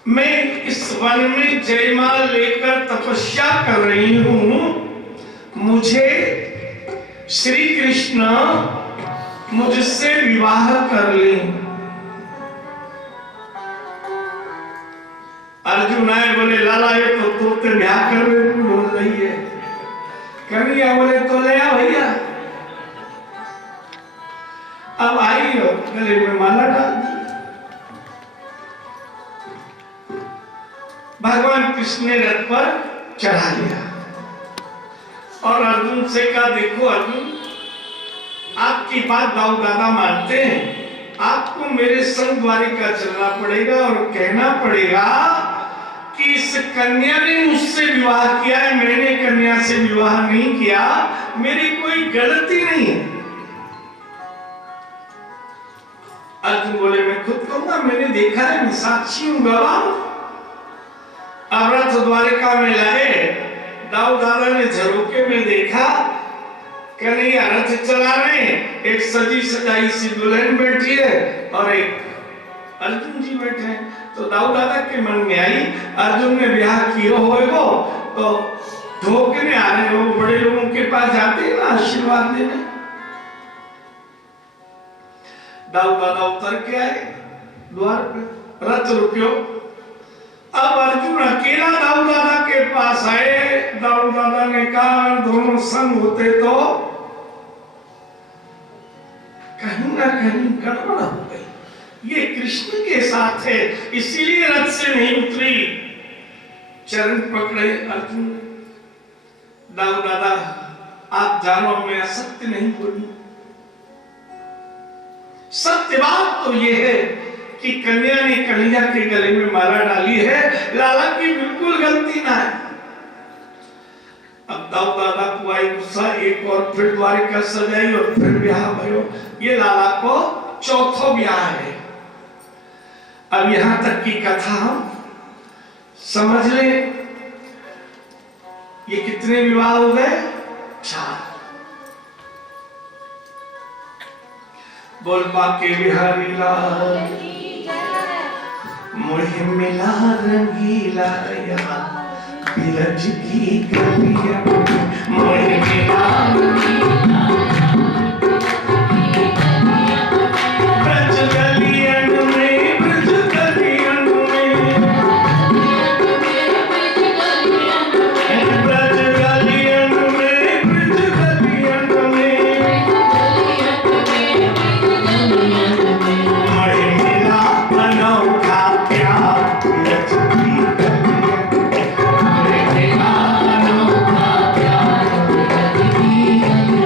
मैं इस वन में जयमाल लेकर तपस्या कर रही हूं, मुझे श्री कृष्ण मुझसे विवाह कर ले। अर्जुन आए बोले लाला ये तो तोते ब्याह कर बोल रही है। कन्हैया बोले तो ले आ भैया, अब आई और गले में माला डाल दी। भगवान कृष्ण ने रथ पर चढ़ा लिया और अर्जुन से कहा, देखो अर्जुन, आपकी बात दाऊ दादा मानते हैं, आपको मेरे संग द्वारिका चलना पड़ेगा और कहना पड़ेगा कि इस कन्या ने मुझसे विवाह किया है, मैंने कन्या से विवाह नहीं किया, मेरी कोई गलती नहीं है। अर्जुन बोले, मैं खुद कहूंगा, मैंने देखा है, मैं साक्षी हूं, गवाह। अब रथ द्वारिका में लाए, दाऊ दादा ने झरोके में देखा, कन्हैया रथ चला रहे, एक सजी सजाई सी दुल्हन बैठी है और एक अर्जुन जी बैठे हैं। तो दाऊ दादा के मन में आई, अर्जुन ने ब्याह किया होएगो तो धोखने आ रहे हो, बड़े लोगों के पास जाते हैं ना आशीर्वाद देने। दाऊ दादा उतर के आए द्वार पे, रथ रुकियो। अब अर्जुन अकेला दाऊ दादा के पास आए। दाऊ दादा ने कहा, दोनों संग होते तो कहीं ना कहीं गड़बड़ हो गई, ये कृष्ण के साथ है, इसीलिए रथ से नहीं उतरी। चरण पकड़े अर्जुन ने। दाऊ दादा, आप जानो मैं असत्य नहीं बोली, सत्य बात तो ये है कि कन्या ने कन्हैया के गले में माला डाली है, लाला की बिल्कुल गलती ना है। अब दाऊ दादा को आई गुस्सा, एक और फिर द्वारिका सजाई और फिर ब्याह भयो। ये लाला को चौथा ब्याह है। अब यहां तक की कथा हम समझ लें। ये कितने विवाह हो गए? 4। बोल बाके बिहारी लाल मोहे मिला रंगीला या बिरज की कलिया, मोहे मिला ब्रज गलियन में, ब्रज गलियन में, ब्रज गलियन में, ब्रज गलियन में, मोहे मिला अनोखा प्यार बिरज की कलिया, मोहे मिला अनोखा प्यार बिरज की कलिया।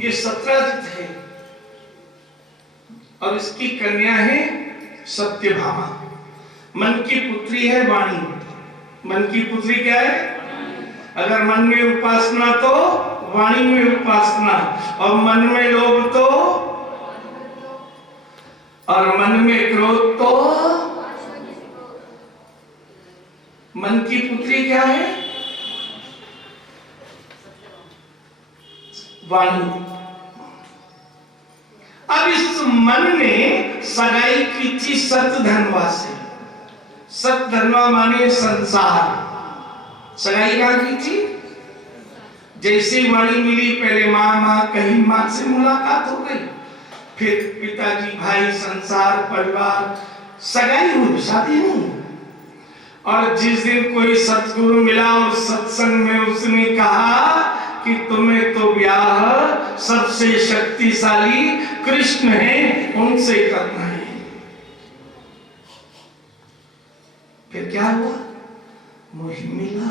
ये सत्राजित है और इसकी कन्या है सत्यभामा। मन की पुत्री है वाणी। मन की पुत्री क्या है? अगर मन में उपासना तो वाणी में उपासना, और मन में लोभ तो और मन में क्रोध तो। मन की पुत्री क्या है? वाणी। मन ने सगाई की थी सतधनवा से। सतधनवा माने संसार। सगाई कहाँ की थी? जैसे वाणी मिली पहले माँ कही, माँ से मुलाकात हो गई, फिर पिताजी, भाई, संसार, परिवार, सगाई हुई, शादी नहीं। और जिस दिन कोई सतगुरु मिला और सत्संग में उसने कहा कि तुम्हें तो ब्याह सबसे शक्तिशाली कृष्ण है, उनसे करना है। फिर क्या हुआ? मोहि मिला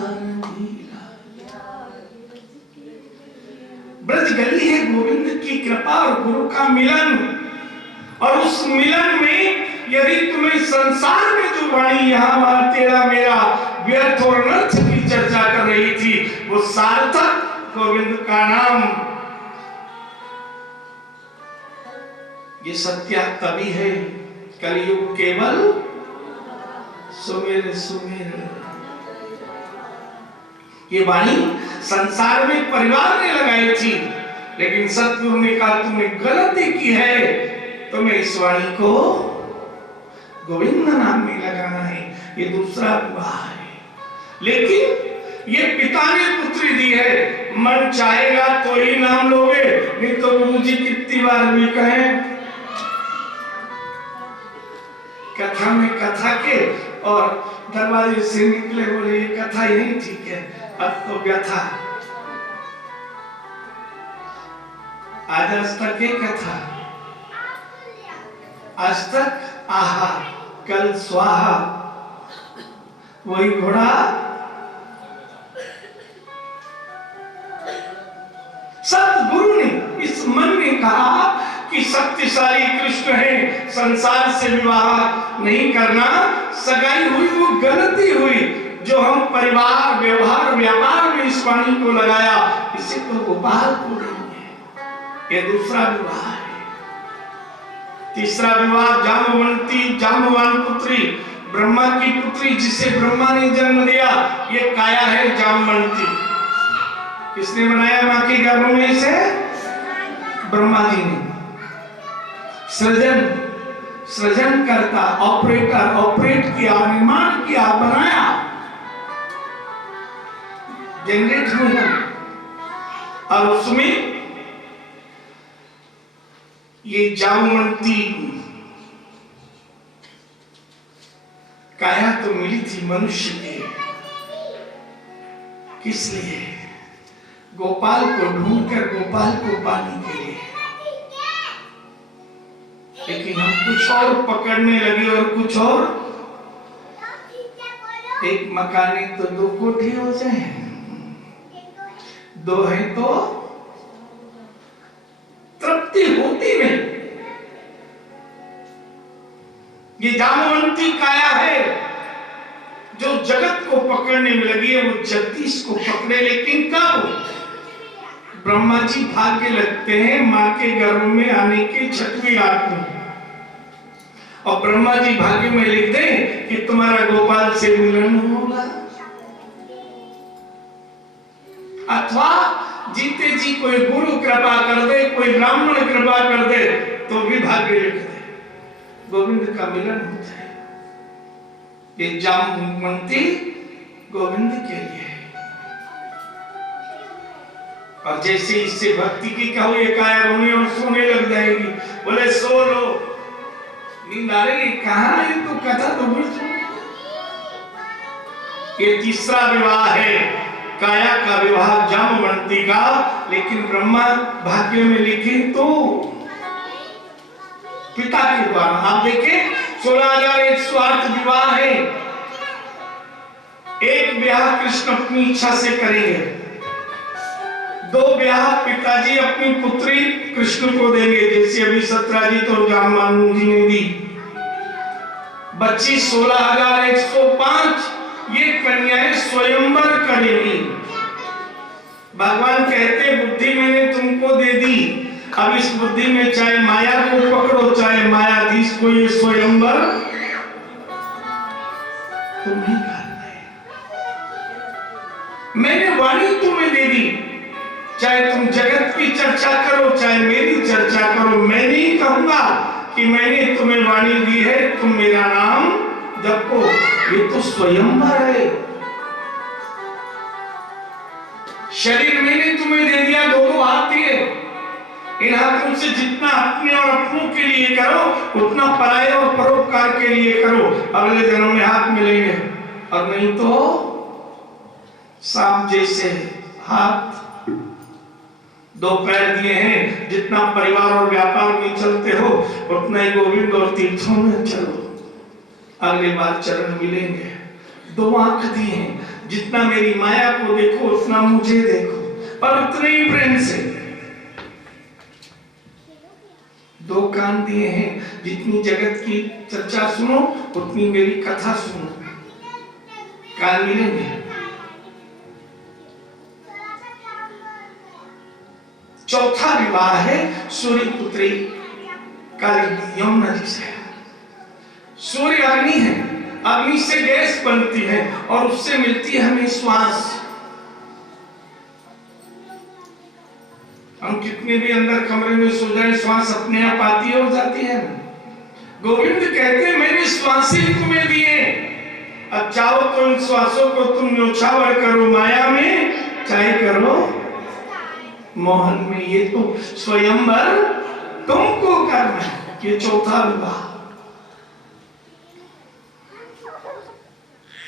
ब्रज गली है गोविंद की कृपा और गुरु का मिलन। और उस मिलन में यदि तुम्हें संसार में जो वाणी यहाँ तेरा मेरा व्यर्थ और नर्थ की चर्चा कर रही थी, वो सार्थक गोविंद का नाम। ये सत्या तभी है, कलयुग केवल सुमेर सुमेर। ये वाणी संसार में परिवार ने लगाई थी, लेकिन सतगुरु ने कहा तुमने गलती की है, तुम्हें इस वाणी को गोविंद नाम में लगाना है। ये दूसरा विवाह है। लेकिन ये पिता ने पुत्री दी है, मन चाहेगा तो ही नाम लोगे, नहीं तो गुरु जी कितनी बार भी कहें कथा में कथा के और दरवाजे से निकले, बोले ये कथा यही ठीक है, अब तो व्यथा। आज तक एक कथा, आज तक आहा, कल स्वाहा, वही घोड़ा। सतगुरु ने इस मन ने कहा कि शक्तिशाली कृष्ण है, संसार से विवाह नहीं करना। सगाई हुई वो गलती हुई, जो हम परिवार, व्यवहार, व्यापार में इस वाणी को लगाया, इसे तो गोपाल को देंगे। ये दूसरा विवाह है। तीसरा विवाह जामवंती, जामवान पुत्री, ब्रह्मा की पुत्री, जिसे ब्रह्मा ने जन्म दिया। ये काया है जामवंती। किसने बनाया मां के गर्भ में इसे? ब्रह्मा जी ने। सृजन करता, ऑपरेट किया, निर्माण किया, बनाया, जनरेट हुआ। और उसमें ये जामवंती काया तो मिली थी मनुष्य के। किस लिए? गोपाल को ढूंढकर गोपाल को पाने के लिए। लेकिन हम कुछ और पकड़ने लगे और कुछ और। एक मकाने तो दो कोठी हो जाए, दो है तो तृप्ति होती नहीं। ये जामवंती काया है जो जगत को पकड़ने में लगी है, वो जगदीश को पकड़े। लेकिन कब? ब्रह्मा जी भाग्य लगते हैं मां के गर्भ में आने के 6वीं रात में, और ब्रह्मा जी भाग्य में लिख दें कि तुम्हारा गोपाल से मिलन होगा। अथवा जीते जी कोई गुरु कृपा कर दे, कोई ब्राह्मण कृपा कर दे, तो भी भाग्य लिख दे, गोविंद का मिलन होता है। ये जामवंती गोविंद के लिए। और जैसे इससे भक्ति की कहो, ये काया रोने और सोने लग जाएगी। बोले सो लो, नींद आ रही? कहां? ये तो कथा तो भूल चुके। ये तीसरा विवाह है, काया का विवाह जामवंती का। लेकिन ब्रह्मा भाग्य में लिखे तो पिता के द्वारा। आप देखें 16,108 विवाह है। एक ब्याह कृष्ण अपनी इच्छा से करेंगे, 2 ब्याह पिताजी अपनी पुत्री कृष्ण को देंगे, जैसे अभी सत्राजीत और जामवान जी ने दी। बच्ची 16,105 ये कन्याएं स्वयंवर करेंगी। भगवान कहते बुद्धि मैंने तुमको दे दी, अब इस बुद्धि में चाहे माया को पकड़ो, चाहे मायाधीश को, ये स्वयंवर तुम्हें करना है। मैंने वाणी तुम्हें दे दी, चाहे तुम जगत की चर्चा करो, चाहे मेरी चर्चा करो। मैं नहीं कहूंगा कि मैंने तुम्हें वाणी दी है, तुम मेरा नाम जपो। ये तो स्वयंवर है। शरीर मैंने तुम्हें दे दिया, दो हाथ दिए। इन हाथों से जितना अपने और अपनों के लिए करो उतना पराये और परोपकार के लिए करो, अगले जन्म में हाथ मिलेंगे। और नहीं तो सांप जैसे हाथ, दो पैर दिए हैं, जितना परिवार और व्यापार में चलते हो उतना ही गोविंद और तीर्थों में चलो, अगली बार चरण मिलेंगे। दो आंख दिए हैं, जितना मेरी माया को देखो उतना मुझे देखो, पर उतने ही प्रेम से। दो कान दिए हैं, जितनी जगत की चर्चा सुनो उतनी मेरी कथा सुनो, कान मिलेंगे। चौथा विवाह है सूर्य पुत्री काली यमुना जी से। सूर्य अग्नि है, अग्नि से गैस बनती है और उससे मिलती है हमें श्वास। हम कितने भी अंदर कमरे में सो जाए, श्वास अपने आप आती है और जाती है। गोविंद कहते हैं मैंने श्वास ही तुम्हें दिए, अब चाहो तो इन श्वासों को तुम न्योछावर करो माया में, चाहे करो मोहन में। ये तो स्वयंवर तुमको करना है। ये चौथा विवाह।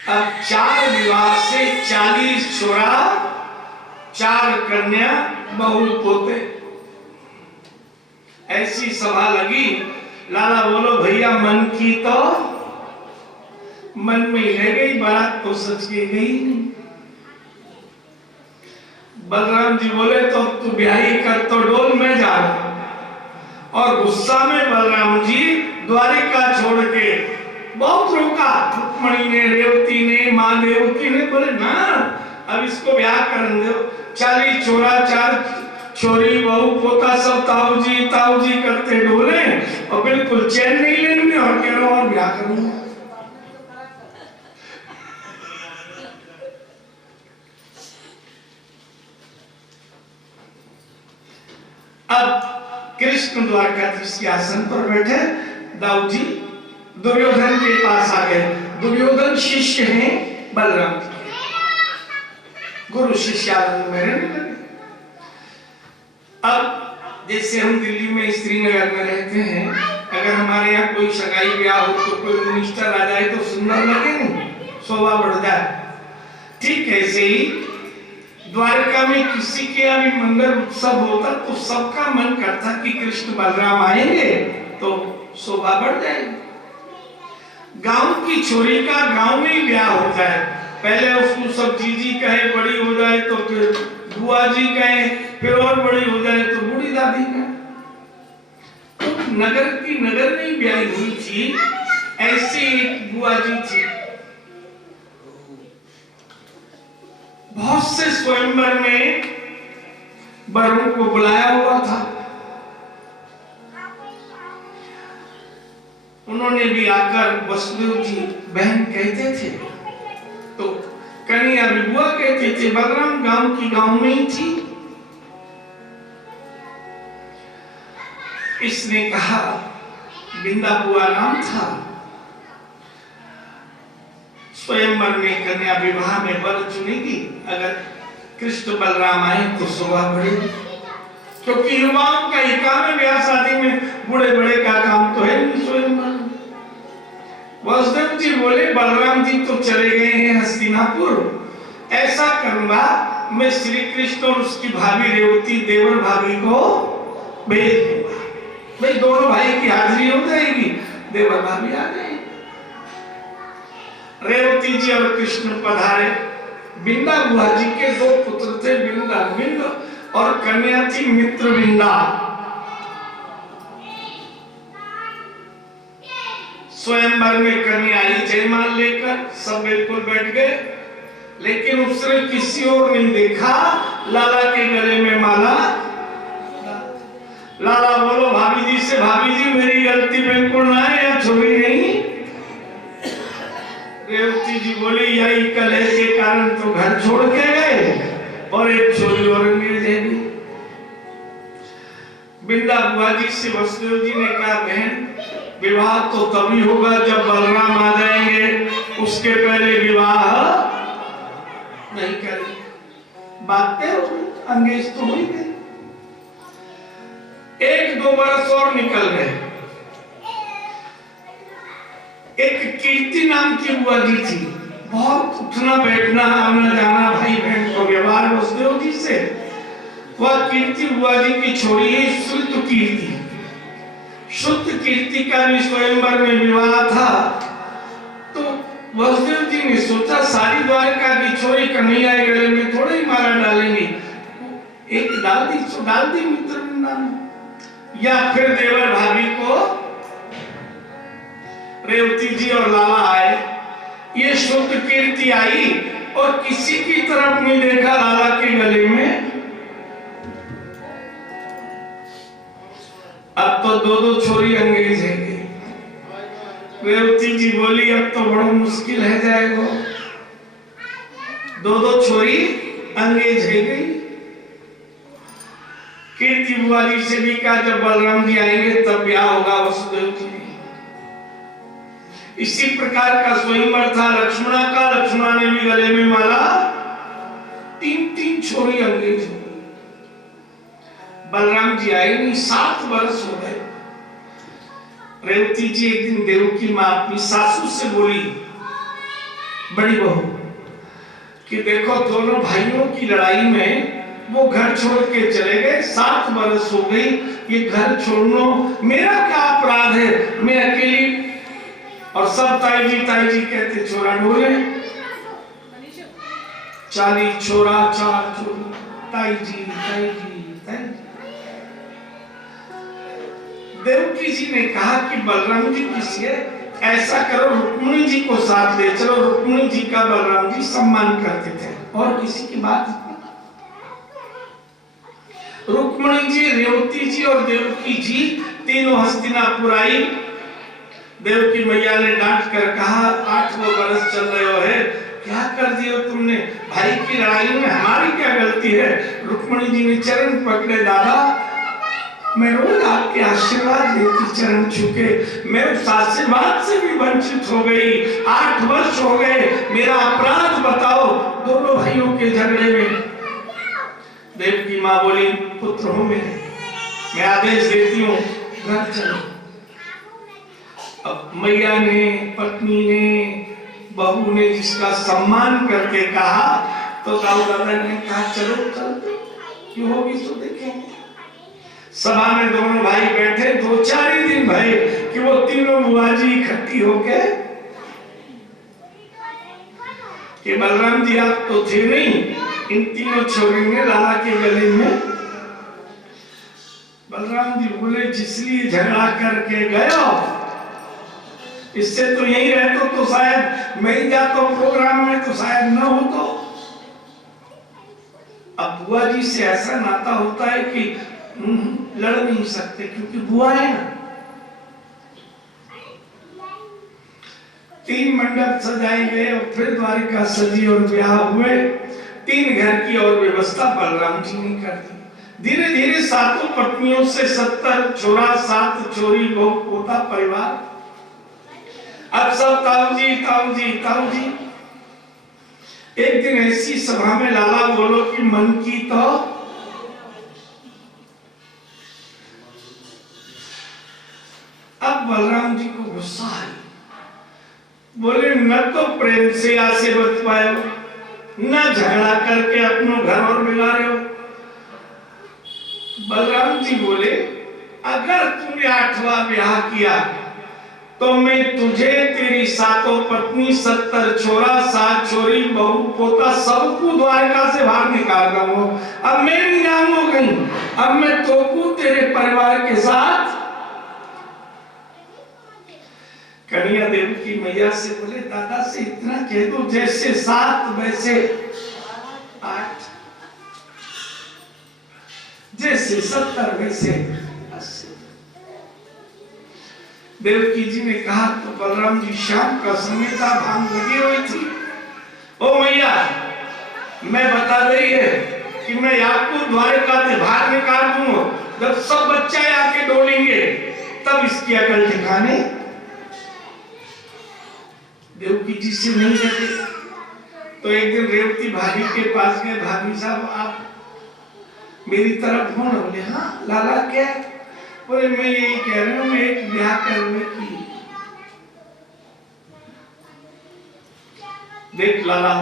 अब 4 विवाह से 40 छोरा, 4 कन्या, बहु पोते। ऐसी सभा लगी, लाला बोलो भैया मन की तो मन में ही रह गई, बारात तो सच के गई नहीं। बलराम जी बोले तो तू ब्याही कर तो डोल में जा। और गुस्सा में बलराम जी द्वारिका छोड़ के बहुत रोका। रुक्मणी ने, रेवती ने, माँ देवकी ने बोले ना अब इसको ब्याह करने दो। 40 छोरा, 4 छोरी, बहू पोता सब ताऊ जी करते डोले और बिल्कुल चैन नहीं लेंगे और कह रहा और ब्याह करूंगा। अब कृष्ण द्वारकाधीश के आसन पर बैठे, दाऊ जी दुर्योधन के पास आ गए। दुर्योधन शिष्य हैं बलराम जी के, गुरु शिष्यानंद में रहने लगे। अब जैसे हम दिल्ली में श्रीनगर में रहते हैं, अगर हमारे यहाँ कोई सगाई ब्याह हो तो कोई मिनिस्टर आ जाए तो सुंदर लगे नहीं, शोभा बढ़ जाए। ठीक ऐसे ही द्वारका में किसी के यहाँ भी मंगल उत्सव होता तो सबका मन करता कि कृष्ण बलराम आएंगे तो शोभा बढ़ जाएगी। गांव की छोरी का गांव में ही ब्याह हो जाए, पहले उसको सब जीजी कहे, बड़ी हो जाए तो फिर बुआ जी कहे, फिर और बड़ी हो जाए तो बूढ़ी दादी कहे। तो नगर की नगर में ही ब्याह हुई थी। ऐसी एक बुआ जी थी, बहुत से स्वयंवर में वरों को बुलाया हुआ था। उन्होंने भी आकर वसुदेव जी बहन कहते थे तो कन्या भी बुआ कहते थे। बलराम गांव की गांव में ही थी। इसने कहा, बिंदा बुआ नाम था। स्वयंवर में कन्या विवाह में वर चुनेगी, अगर कृष्ण बलराम आए तो शोभा बढ़ेगी। क्योंकि युवाओं का ही काम है ब्याह शादी में, बूढ़े बड़े का काम तो है नहीं स्वयंवर। वसुदेव जी बोले बलराम जी तो चले गए हैं हस्तिनापुर, ऐसा करूंगा मैं श्री कृष्ण और उसकी भाभी रेवती देवर भाभी को भेज दूंगा। भाई दोनों भाई की हाजिरी हो जाएगी, देवर भाभी आ जाएगी। रेवती जी और कृष्ण पधारे। बिंदा बुआ जी के 2 पुत्र थे, बिंदा बिंद और कन्या थी मित्र बिंदा। स्वयंवर में कन्या आई जयमाल लेकर, सब बिल्कुल बैठ गए, लेकिन उसने किसी और नहीं देखा। लाला के गले में माला। लाला बोलो भाभी जी से, भाभी जी मेरी गलती बिल्कुल ना है, या छोरी नहीं। रेवती जी बोली यही कलह के कारण तो घर छोड़ के गए और एक छोरी और मिल जाएगी। बिंदा बुआ जी से वसुदेव जी ने कहा, बहन विवाह तो तभी होगा जब बलराम आ जाएंगे, उसके पहले विवाह नहीं करेंगे। बातें अंगेज तो हुई गई। 1-2 बरस और निकल गए। एक कीर्ति नाम की बुआ जी थी, बहुत उठना बैठना आना जाना भाई बहन को व्यवहार वसुदेव जी से। वह कीर्ति बुआ जी की छोड़ी है शुद्ध कीर्ति। शुद्ध कीर्ति का भी स्वयंवर में विवाह था। तो वसुदेव जी ने सोचा सारी द्वारका की छोरी कन्हैया के गले में थोड़े ही माला डालेंगे, एक डाल दी मित्र वृंदावन, या फिर देवर भाभी को रेवती जी और लाला आए। ये शुद्ध कीर्ति आई और किसी की तरफ नहीं देखा लाला के गले में। अब तो 2-2 छोरी अंगेज है। रेवती जी बोली अब तो बड़ा मुश्किल है जाएगा। 2-2 छोरी अंगेज है गई। कीर्ति बुआ जी से भी कहा जब बलराम जी आएंगे तब ब्याह होगा वसुदेव जी। इसी प्रकार का स्वयंवर था लक्ष्मणा का। लक्ष्मणा ने भी गले में माला, 3-3 छोरी अंगेज हो। बलराम जी आए नहीं, 7 वर्ष हो गए। रेवती जी एक दिन देवकी मां अपनी सासू से बोली, बड़ी बहू, कि देखो दोनों भाइयों की लड़ाई में वो घर छोड़ के चले गए, 7 वर्ष हो गई, ये घर छोड़ना मेरा क्या अपराध है? मैं अकेली, और सब ताई जी कहते छोरा डोले। 40 छोरा 4 छोरी, ताई जी। देवकी जी ने कहा कि बलराम जी किसी है, ऐसा करो रुक्मिणी जी को साथ ले चलो। रुक्मिणी जी का बलराम जी सम्मान करते थे और किसी की बात नहीं। रुक्मिणी जी, रेवती जी और देवकी जी तीनों हस्तिनापुर आई। देवकी मैया ने डांट कर कहा, 8वां वर्ष चल रहे हो है, क्या कर दिया तुमने? भाई की लड़ाई में हमारी क्या गलती है? रुक्मिणी जी ने चरण पकड़े, दादा मैं रोज आपके आशीर्वाद लेती चरण छूके, मैं उस आशीर्वाद से भी वंचित हो गई। 8 वर्ष हो गए, मेरा अपराध बताओ दोनों भाइयों के झगड़े में। देवकी मां बोली, पुत्र हो मेरे, मैं आदेश देती हूँ घर चलो। अब मैया ने, पत्नी ने, बहू ने जिसका सम्मान करके कहा, तो दाऊ दादा ने कहा चलो चलते, क्यों होगी तो देखेंगे। सभा में दोनों भाई बैठे, 2-4 ही दिन भये कि वो तीनों बुआ जी इकट्ठी होके, कि बलराम जी आप तो थे नहीं, इन तीनों छोरी ने लाला के गले में। बलराम जी बोले, जिसलिए झगड़ा करके गयो, इससे तो यही रहते तो शायद मैं ही जाता प्रोग्राम में, तो शायद न हो। तो अब बुआ जी से ऐसा नाता होता है कि लड़ नहीं सकते, क्योंकि बुआ है ना। 3 मंडप सजाए गए और फिर द्वारिका सजी और ब्याह हुए। 3 घर की और व्यवस्था बलराम जी ने कर दी। धीरे धीरे 7 पत्नियों से 70 छोरा, 7 छोरी, बहू पोता परिवार। अब सब ताऊ जी। एक दिन ऐसी सभा में लाला बोलो कि मन की तो अब बलराम जी को गुस्सा आई। बोले, न तो प्रेम से आसे बच पाए हो, न झगड़ा करके अपनो घर और बिगाड़े हो। बलराम जी बोले, अगर तूने 8वां ब्याह किया तो मैं तुझे, तेरी 7 पत्नी, 70 छोरा, 7 छोरी, बहू पोता, सबको द्वारका से बाहर निकाल दूंगा। अब मैं नहीं जाऊंगा कहीं, अब मैं तो तेरे परिवार के साथ। कन्हैया देव की मैया से बोले, दादा से इतना कह दो, जैसे 7 वैसे 8, जैसे 70 वैसे 80। देवकी जी ने कहा तो बलराम जी शाम का समय था, भांग लगी हुई थी। ओ मैया, मैं बता रही है कि मैं आपको द्वारका से बाहर निकाल दूंगा, जब सब बच्चे आके डोलेंगे तब इसकी अकल ठिकाने। देवकी जी से नहीं कहते। तो एक दिन रेवती भाभी के पास गए, भाभी साहब आप मेरी तरफ हो ना? बोले हाँ। लाला क्या? बोले मैं यही कह रहा हूँ, मैं एक ब्याह करने की। देख लाला,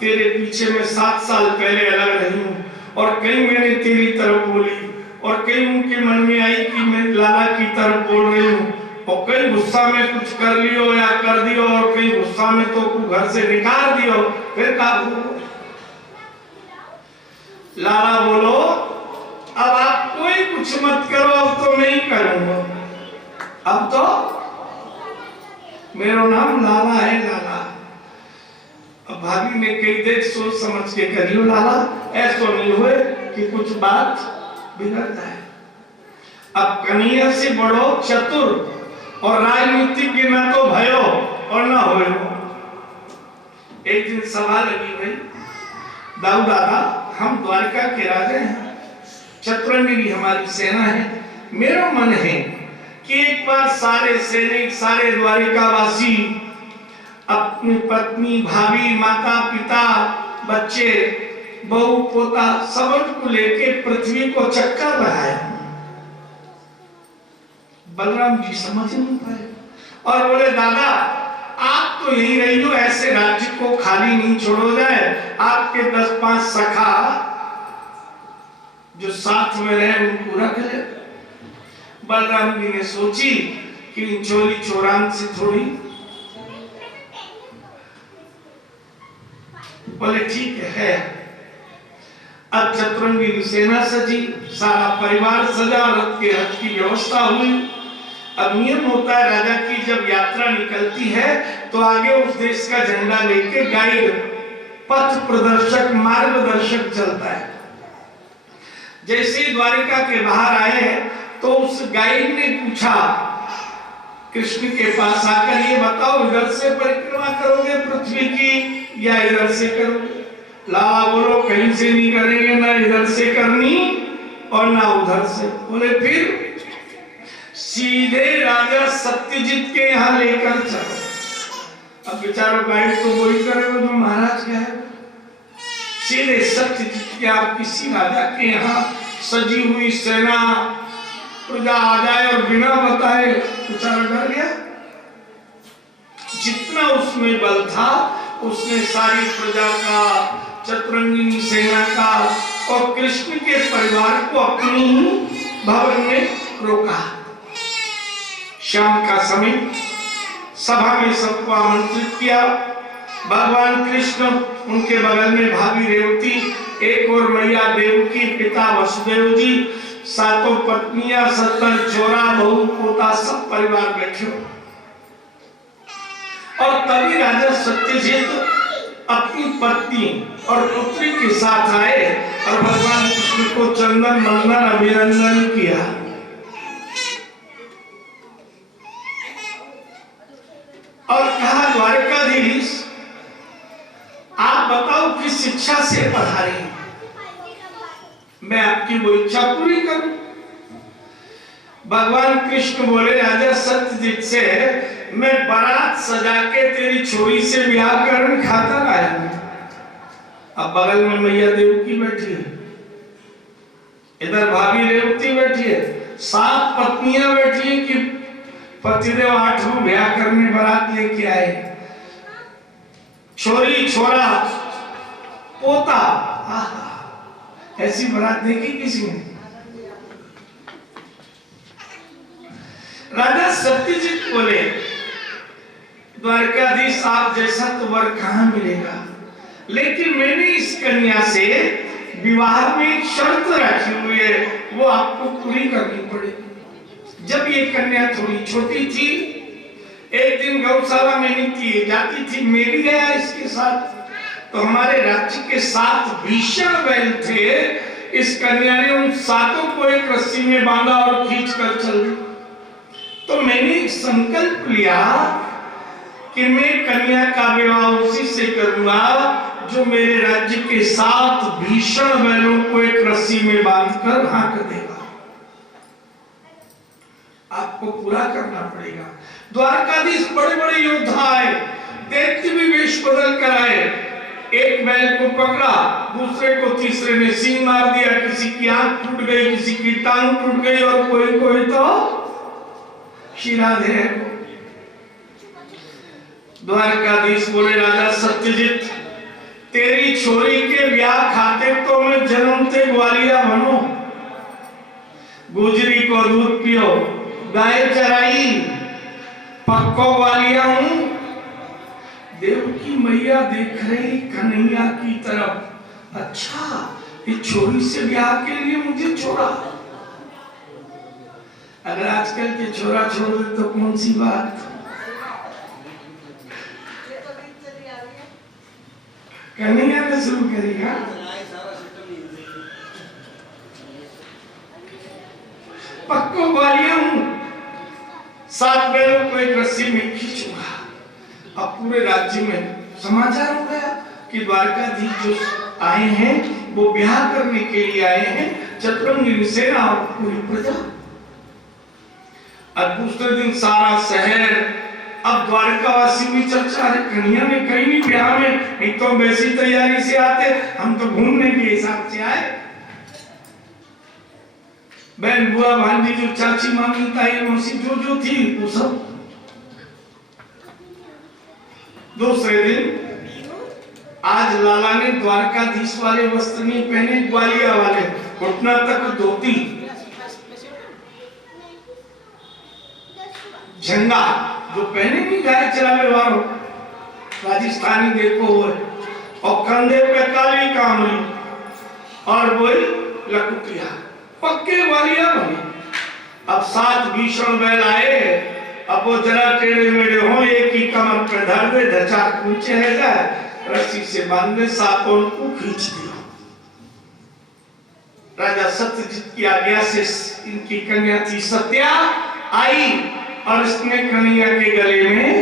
तेरे पीछे मैं 7 साल पहले अलग रही हूँ और कई मैंने तेरी तरफ बोली और कई उनके मन में आई कि मैं लाला की तरफ बोल रही हूँ और कई गुस्सा में कुछ कर लियो या कर दियो और कई गुस्सा में तो घर से निकाल दियो। फिर का लाला बोलो अब आप कोई कुछ मत करो, अब तो मैं ही करूंगा। अब तो मेरा नाम लाला है, लाला। अब भाभी ने कही देख सोच समझ के करियो लाला, ऐसा नहीं हुए कि कुछ बात बिगड़ जाए। अब कन्हैया से बड़ो चतुर और राजनीतिज्ञ न तो भयो और न होए। एक दिन सभा लगी भाई, दाऊ दादा हम द्वारका के राजा हैं, चतुरंगिनी हमारी सेना है। मेरा मन है कि एक बार सारे सैनिक, सारे द्वारिकावासी अपनी पत्नी, भाभी, माता, पिता, बच्चे, बहू, पोता सबको लेके पृथ्वी को चक्कर लगाए। बलराम जी समझ नहीं पाए और बोले दादा आप तो यही रही हो, ऐसे राज्य को खाली नहीं छोड़ो जाए। आपके 10-5 सखा जो साथ में रहे उनको रख ले। बलराम जी ने सोची कि चोरी चोरान से थोड़ी, बोले ठीक है। अब चतुरंगी सेना सजी, सारा परिवार सजा, रथ के रथ की व्यवस्था हुई। अब नियम होता है राजा की जब यात्रा निकलती है तो आगे उस देश का झंडा लेके गाइड, पथ प्रदर्शक, मार्गदर्शक चलता है। जैसे ही द्वारिका के बाहर आए तो उस गाइड ने पूछा कृष्ण के पास आकर, ये बताओ इधर से परिक्रमा करोगे पृथ्वी की या इधर से करोगे? लाला बोलो कहीं से नहीं करेंगे, ना इधर से करनी और ना उधर से। बोले फिर? सीधे राजा सत्यजित के यहाँ लेकर चलो। अब बेचारो गाइड तो वही करेगा जो महाराज क्या है। सीधे सत्यजित के, आप किसी राजा के यहाँ सजी हुई सेना प्रजा आ जाए और बिना बताए बेचारा डर गया। जितना उसमें बल था उसने सारी प्रजा का, चतुरंगिनी सेना का और कृष्ण के परिवार को अपनी ही भवन में रोका। शाम का समय सभा में सबको आमंत्रित किया। भगवान कृष्ण, उनके बगल में भाभी रेवती, एक और मैया देवकी, पिता वसुदेव जी, सातों पत्नियां, 70 चोरा, बहू, पोता, सब परिवार बैठे। और तभी राजा सत्यजित अपनी पत्नी और पुत्री के साथ आए और भगवान कृष्ण को चंदन मंदन अभिनंदन किया। और कहा द्वारिकाधीश आप बताओ किस शिक्षा से पधारे, मैं आपकी वो इच्छा पूरी करूं। भगवान कृष्ण बोले राजा सत्यजित से, मैं बारात सजा के तेरी छोरी से ब्याह कर खाकर आया हूं। अब बगल में मैया देवकी बैठी है, इधर भाभी रेवती बैठी है, 7 पत्नियां बैठी है कि पतिदेव 8वां ब्याह करने बारात लेके आए। छोरी, छोरा, पोता, ऐसी बारात देखी किसी ने? राजा सत्यजित बोले द्वारकाधीश आप जैसा तो वर कहां मिलेगा, लेकिन मैंने इस कन्या से विवाह में एक शर्त रखी हुई है, वो आपको पूरी करनी पड़ेगी। जब ये कन्या थोड़ी छोटी थी, एक दिन गौशाला में नीति जाती थी, मैं भी गया इसके साथ, तो हमारे राज्य के 7 भीषण बैल थे। इस कन्या ने उन 7 को एक रस्सी में बांधा और खींच कर चल दी। तो मैंने संकल्प लिया कि मैं कन्या का विवाह उसी से करूंगा जो मेरे राज्य के 7 भीषण बैलों को एक रस्सी में बांधकर हाँक देगा। आपको पूरा करना पड़ेगा। द्वारकाधीश बड़े बड़े योद्धा आए, दैत्य भी वेश बदल कर आए। एक बैल को पकड़ा, दूसरे को तीसरे ने सींग मार दिया, किसी की आंख टूट गई, किसी की टांग टूट गई, और कोई कोई तो शिराधे। द्वारकाधीश बोले, राजा सत्यजित, तेरी छोरी के ब्याह खाते तो मैं जन्मते ग्वालिया बनो, गुजरी को दूध पियो, गाय चराई, पक्को ग्वालिया हूं। देव की मैया देख रही कन्हैया की तरफ, अच्छा ये छोरी से ब्याह के लिए मुझे छोड़ा। अगर आजकल के छोरा छोड़ दे तो कौन सी बात। कन्हैया ने शुरू करेगा, पक्को ग्वालिया हूं, 7 बैलों को एक रस्सी में खींचूंगा। अब पूरे राज्य में समाचार हो गया कि द्वारकाधीश जो आए हैं वो ब्याह करने के लिए आए हैं, चतुरंगी सेना और पूरी प्रजा। और दूसरे दिन सारा शहर, अब द्वारकावासी भी चर्चा है, कन्हैया ने कहीं नहीं ब्याह में, नहीं तो वैसी तैयारी से आते, हम तो घूमने के हिसाब से आए। बहन बुआ भांजी जो चाची मामी ताई मौसी जो थी वो सब। दूसरे दिन आज लाला ने द्वारकाधीश वाले वस्त्र नहीं पहने, ग्वालिया वाले, घुटना तक धोती, झंडा जो पहने नहीं गाय चरावे वालों, राजस्थानी देखो वो, और कंधे पे काली कामली और वही लकुटिया, पक्के ग्वालिया बने। अब 7 भीषण बैल आए, अब वो जरा टेढ़े मेढ़े हो, एक ही कमर पे धर दे, धचा नीचे है जाए, रस्सी से बांध दे, 7 को खींच दिया। राजा सत्यजित की आज्ञा से इनकी कन्या थी सत्या आई, और इसने कन्हैया के गले में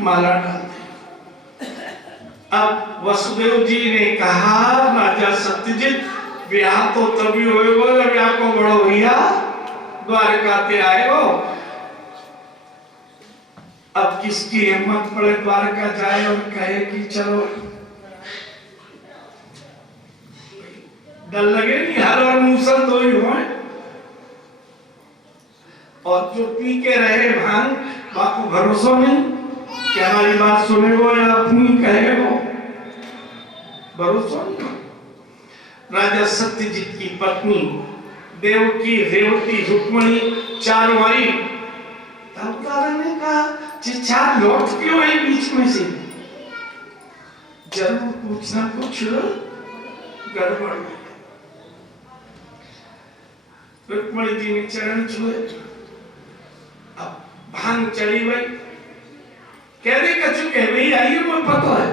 माला डाल दी। अब वसुदेव जी ने कहा, राजा सत्यजित, ब्याह तो तभी होएगा जब आपको बड़ो भैया द्वारका ते आएगो। अब किसकी हिम्मत पड़े द्वारका जाए और कहे कि चलो, डर लगे नहीं, हर और मूसल दो ही हो। और जो पी के रहे भांग, बापू भरोसा नहीं कि हमारी बात सुनेगो या अपनी कहेगो, भरोसा नहीं। राजा सत्यजित की पत्नी देवकी, रेवती, रुक्मणी चारों आई। तब राजा ने कहा, चार लौट क्यों आई बीच में से? जरूर पूछना कुछ गड़बड़ है। रुक्मणी जी ने चरण छुए, अब भांग चढ़ी गई, कह दे कछु कह भाई आइए, मुझे पता है।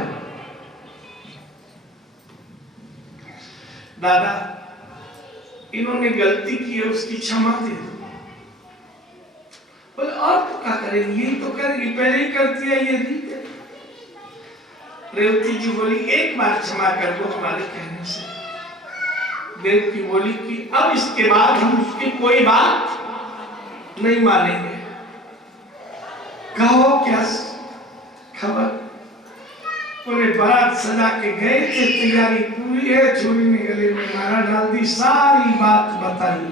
दादा इन्होंने गलती की है, उसकी क्षमा दे दो। बोले और तो क्या करेगी, यही तो करेगी, पहले ही करती है ये नहीं। रेवती जी बोली, एक बार क्षमा कर दो हमारे कहने से। देव की बोली कि अब इसके बाद हम उसकी कोई बात नहीं मानेंगे। कहो क्या खबर? बोले बारात सजा के गए थे, तैयारी पूरी है, चोरी ने गले में माला डाल दी, सारी बात बताई।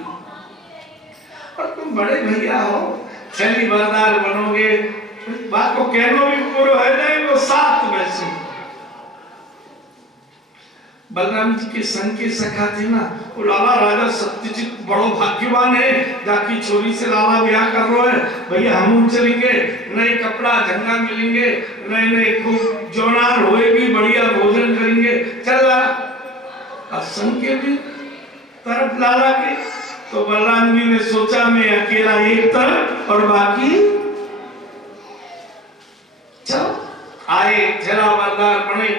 और तुम बड़े भैया हो, छली बरदार बनोगे, बात को कहना भी पूरा है नहीं, वो 7 वैसे। बलराम जी के संग के सखा थे ना, वो लाला राजा सत्यजित बड़ो भाग्यवान है, जाकी छोरी से लाला ब्याह कर रहे हैं, भैया हम चलेंगे, नए कपड़ा झंगा मिलेंगे, नए खूब जोनार होएगी, बढ़िया भोजन करेंगे, चल रहा। संग के भी तरफ लाला के, तो बलराम जी ने सोचा मैं अकेला एक तरफ और बाकी चलो। आए, जरा बरदार बने,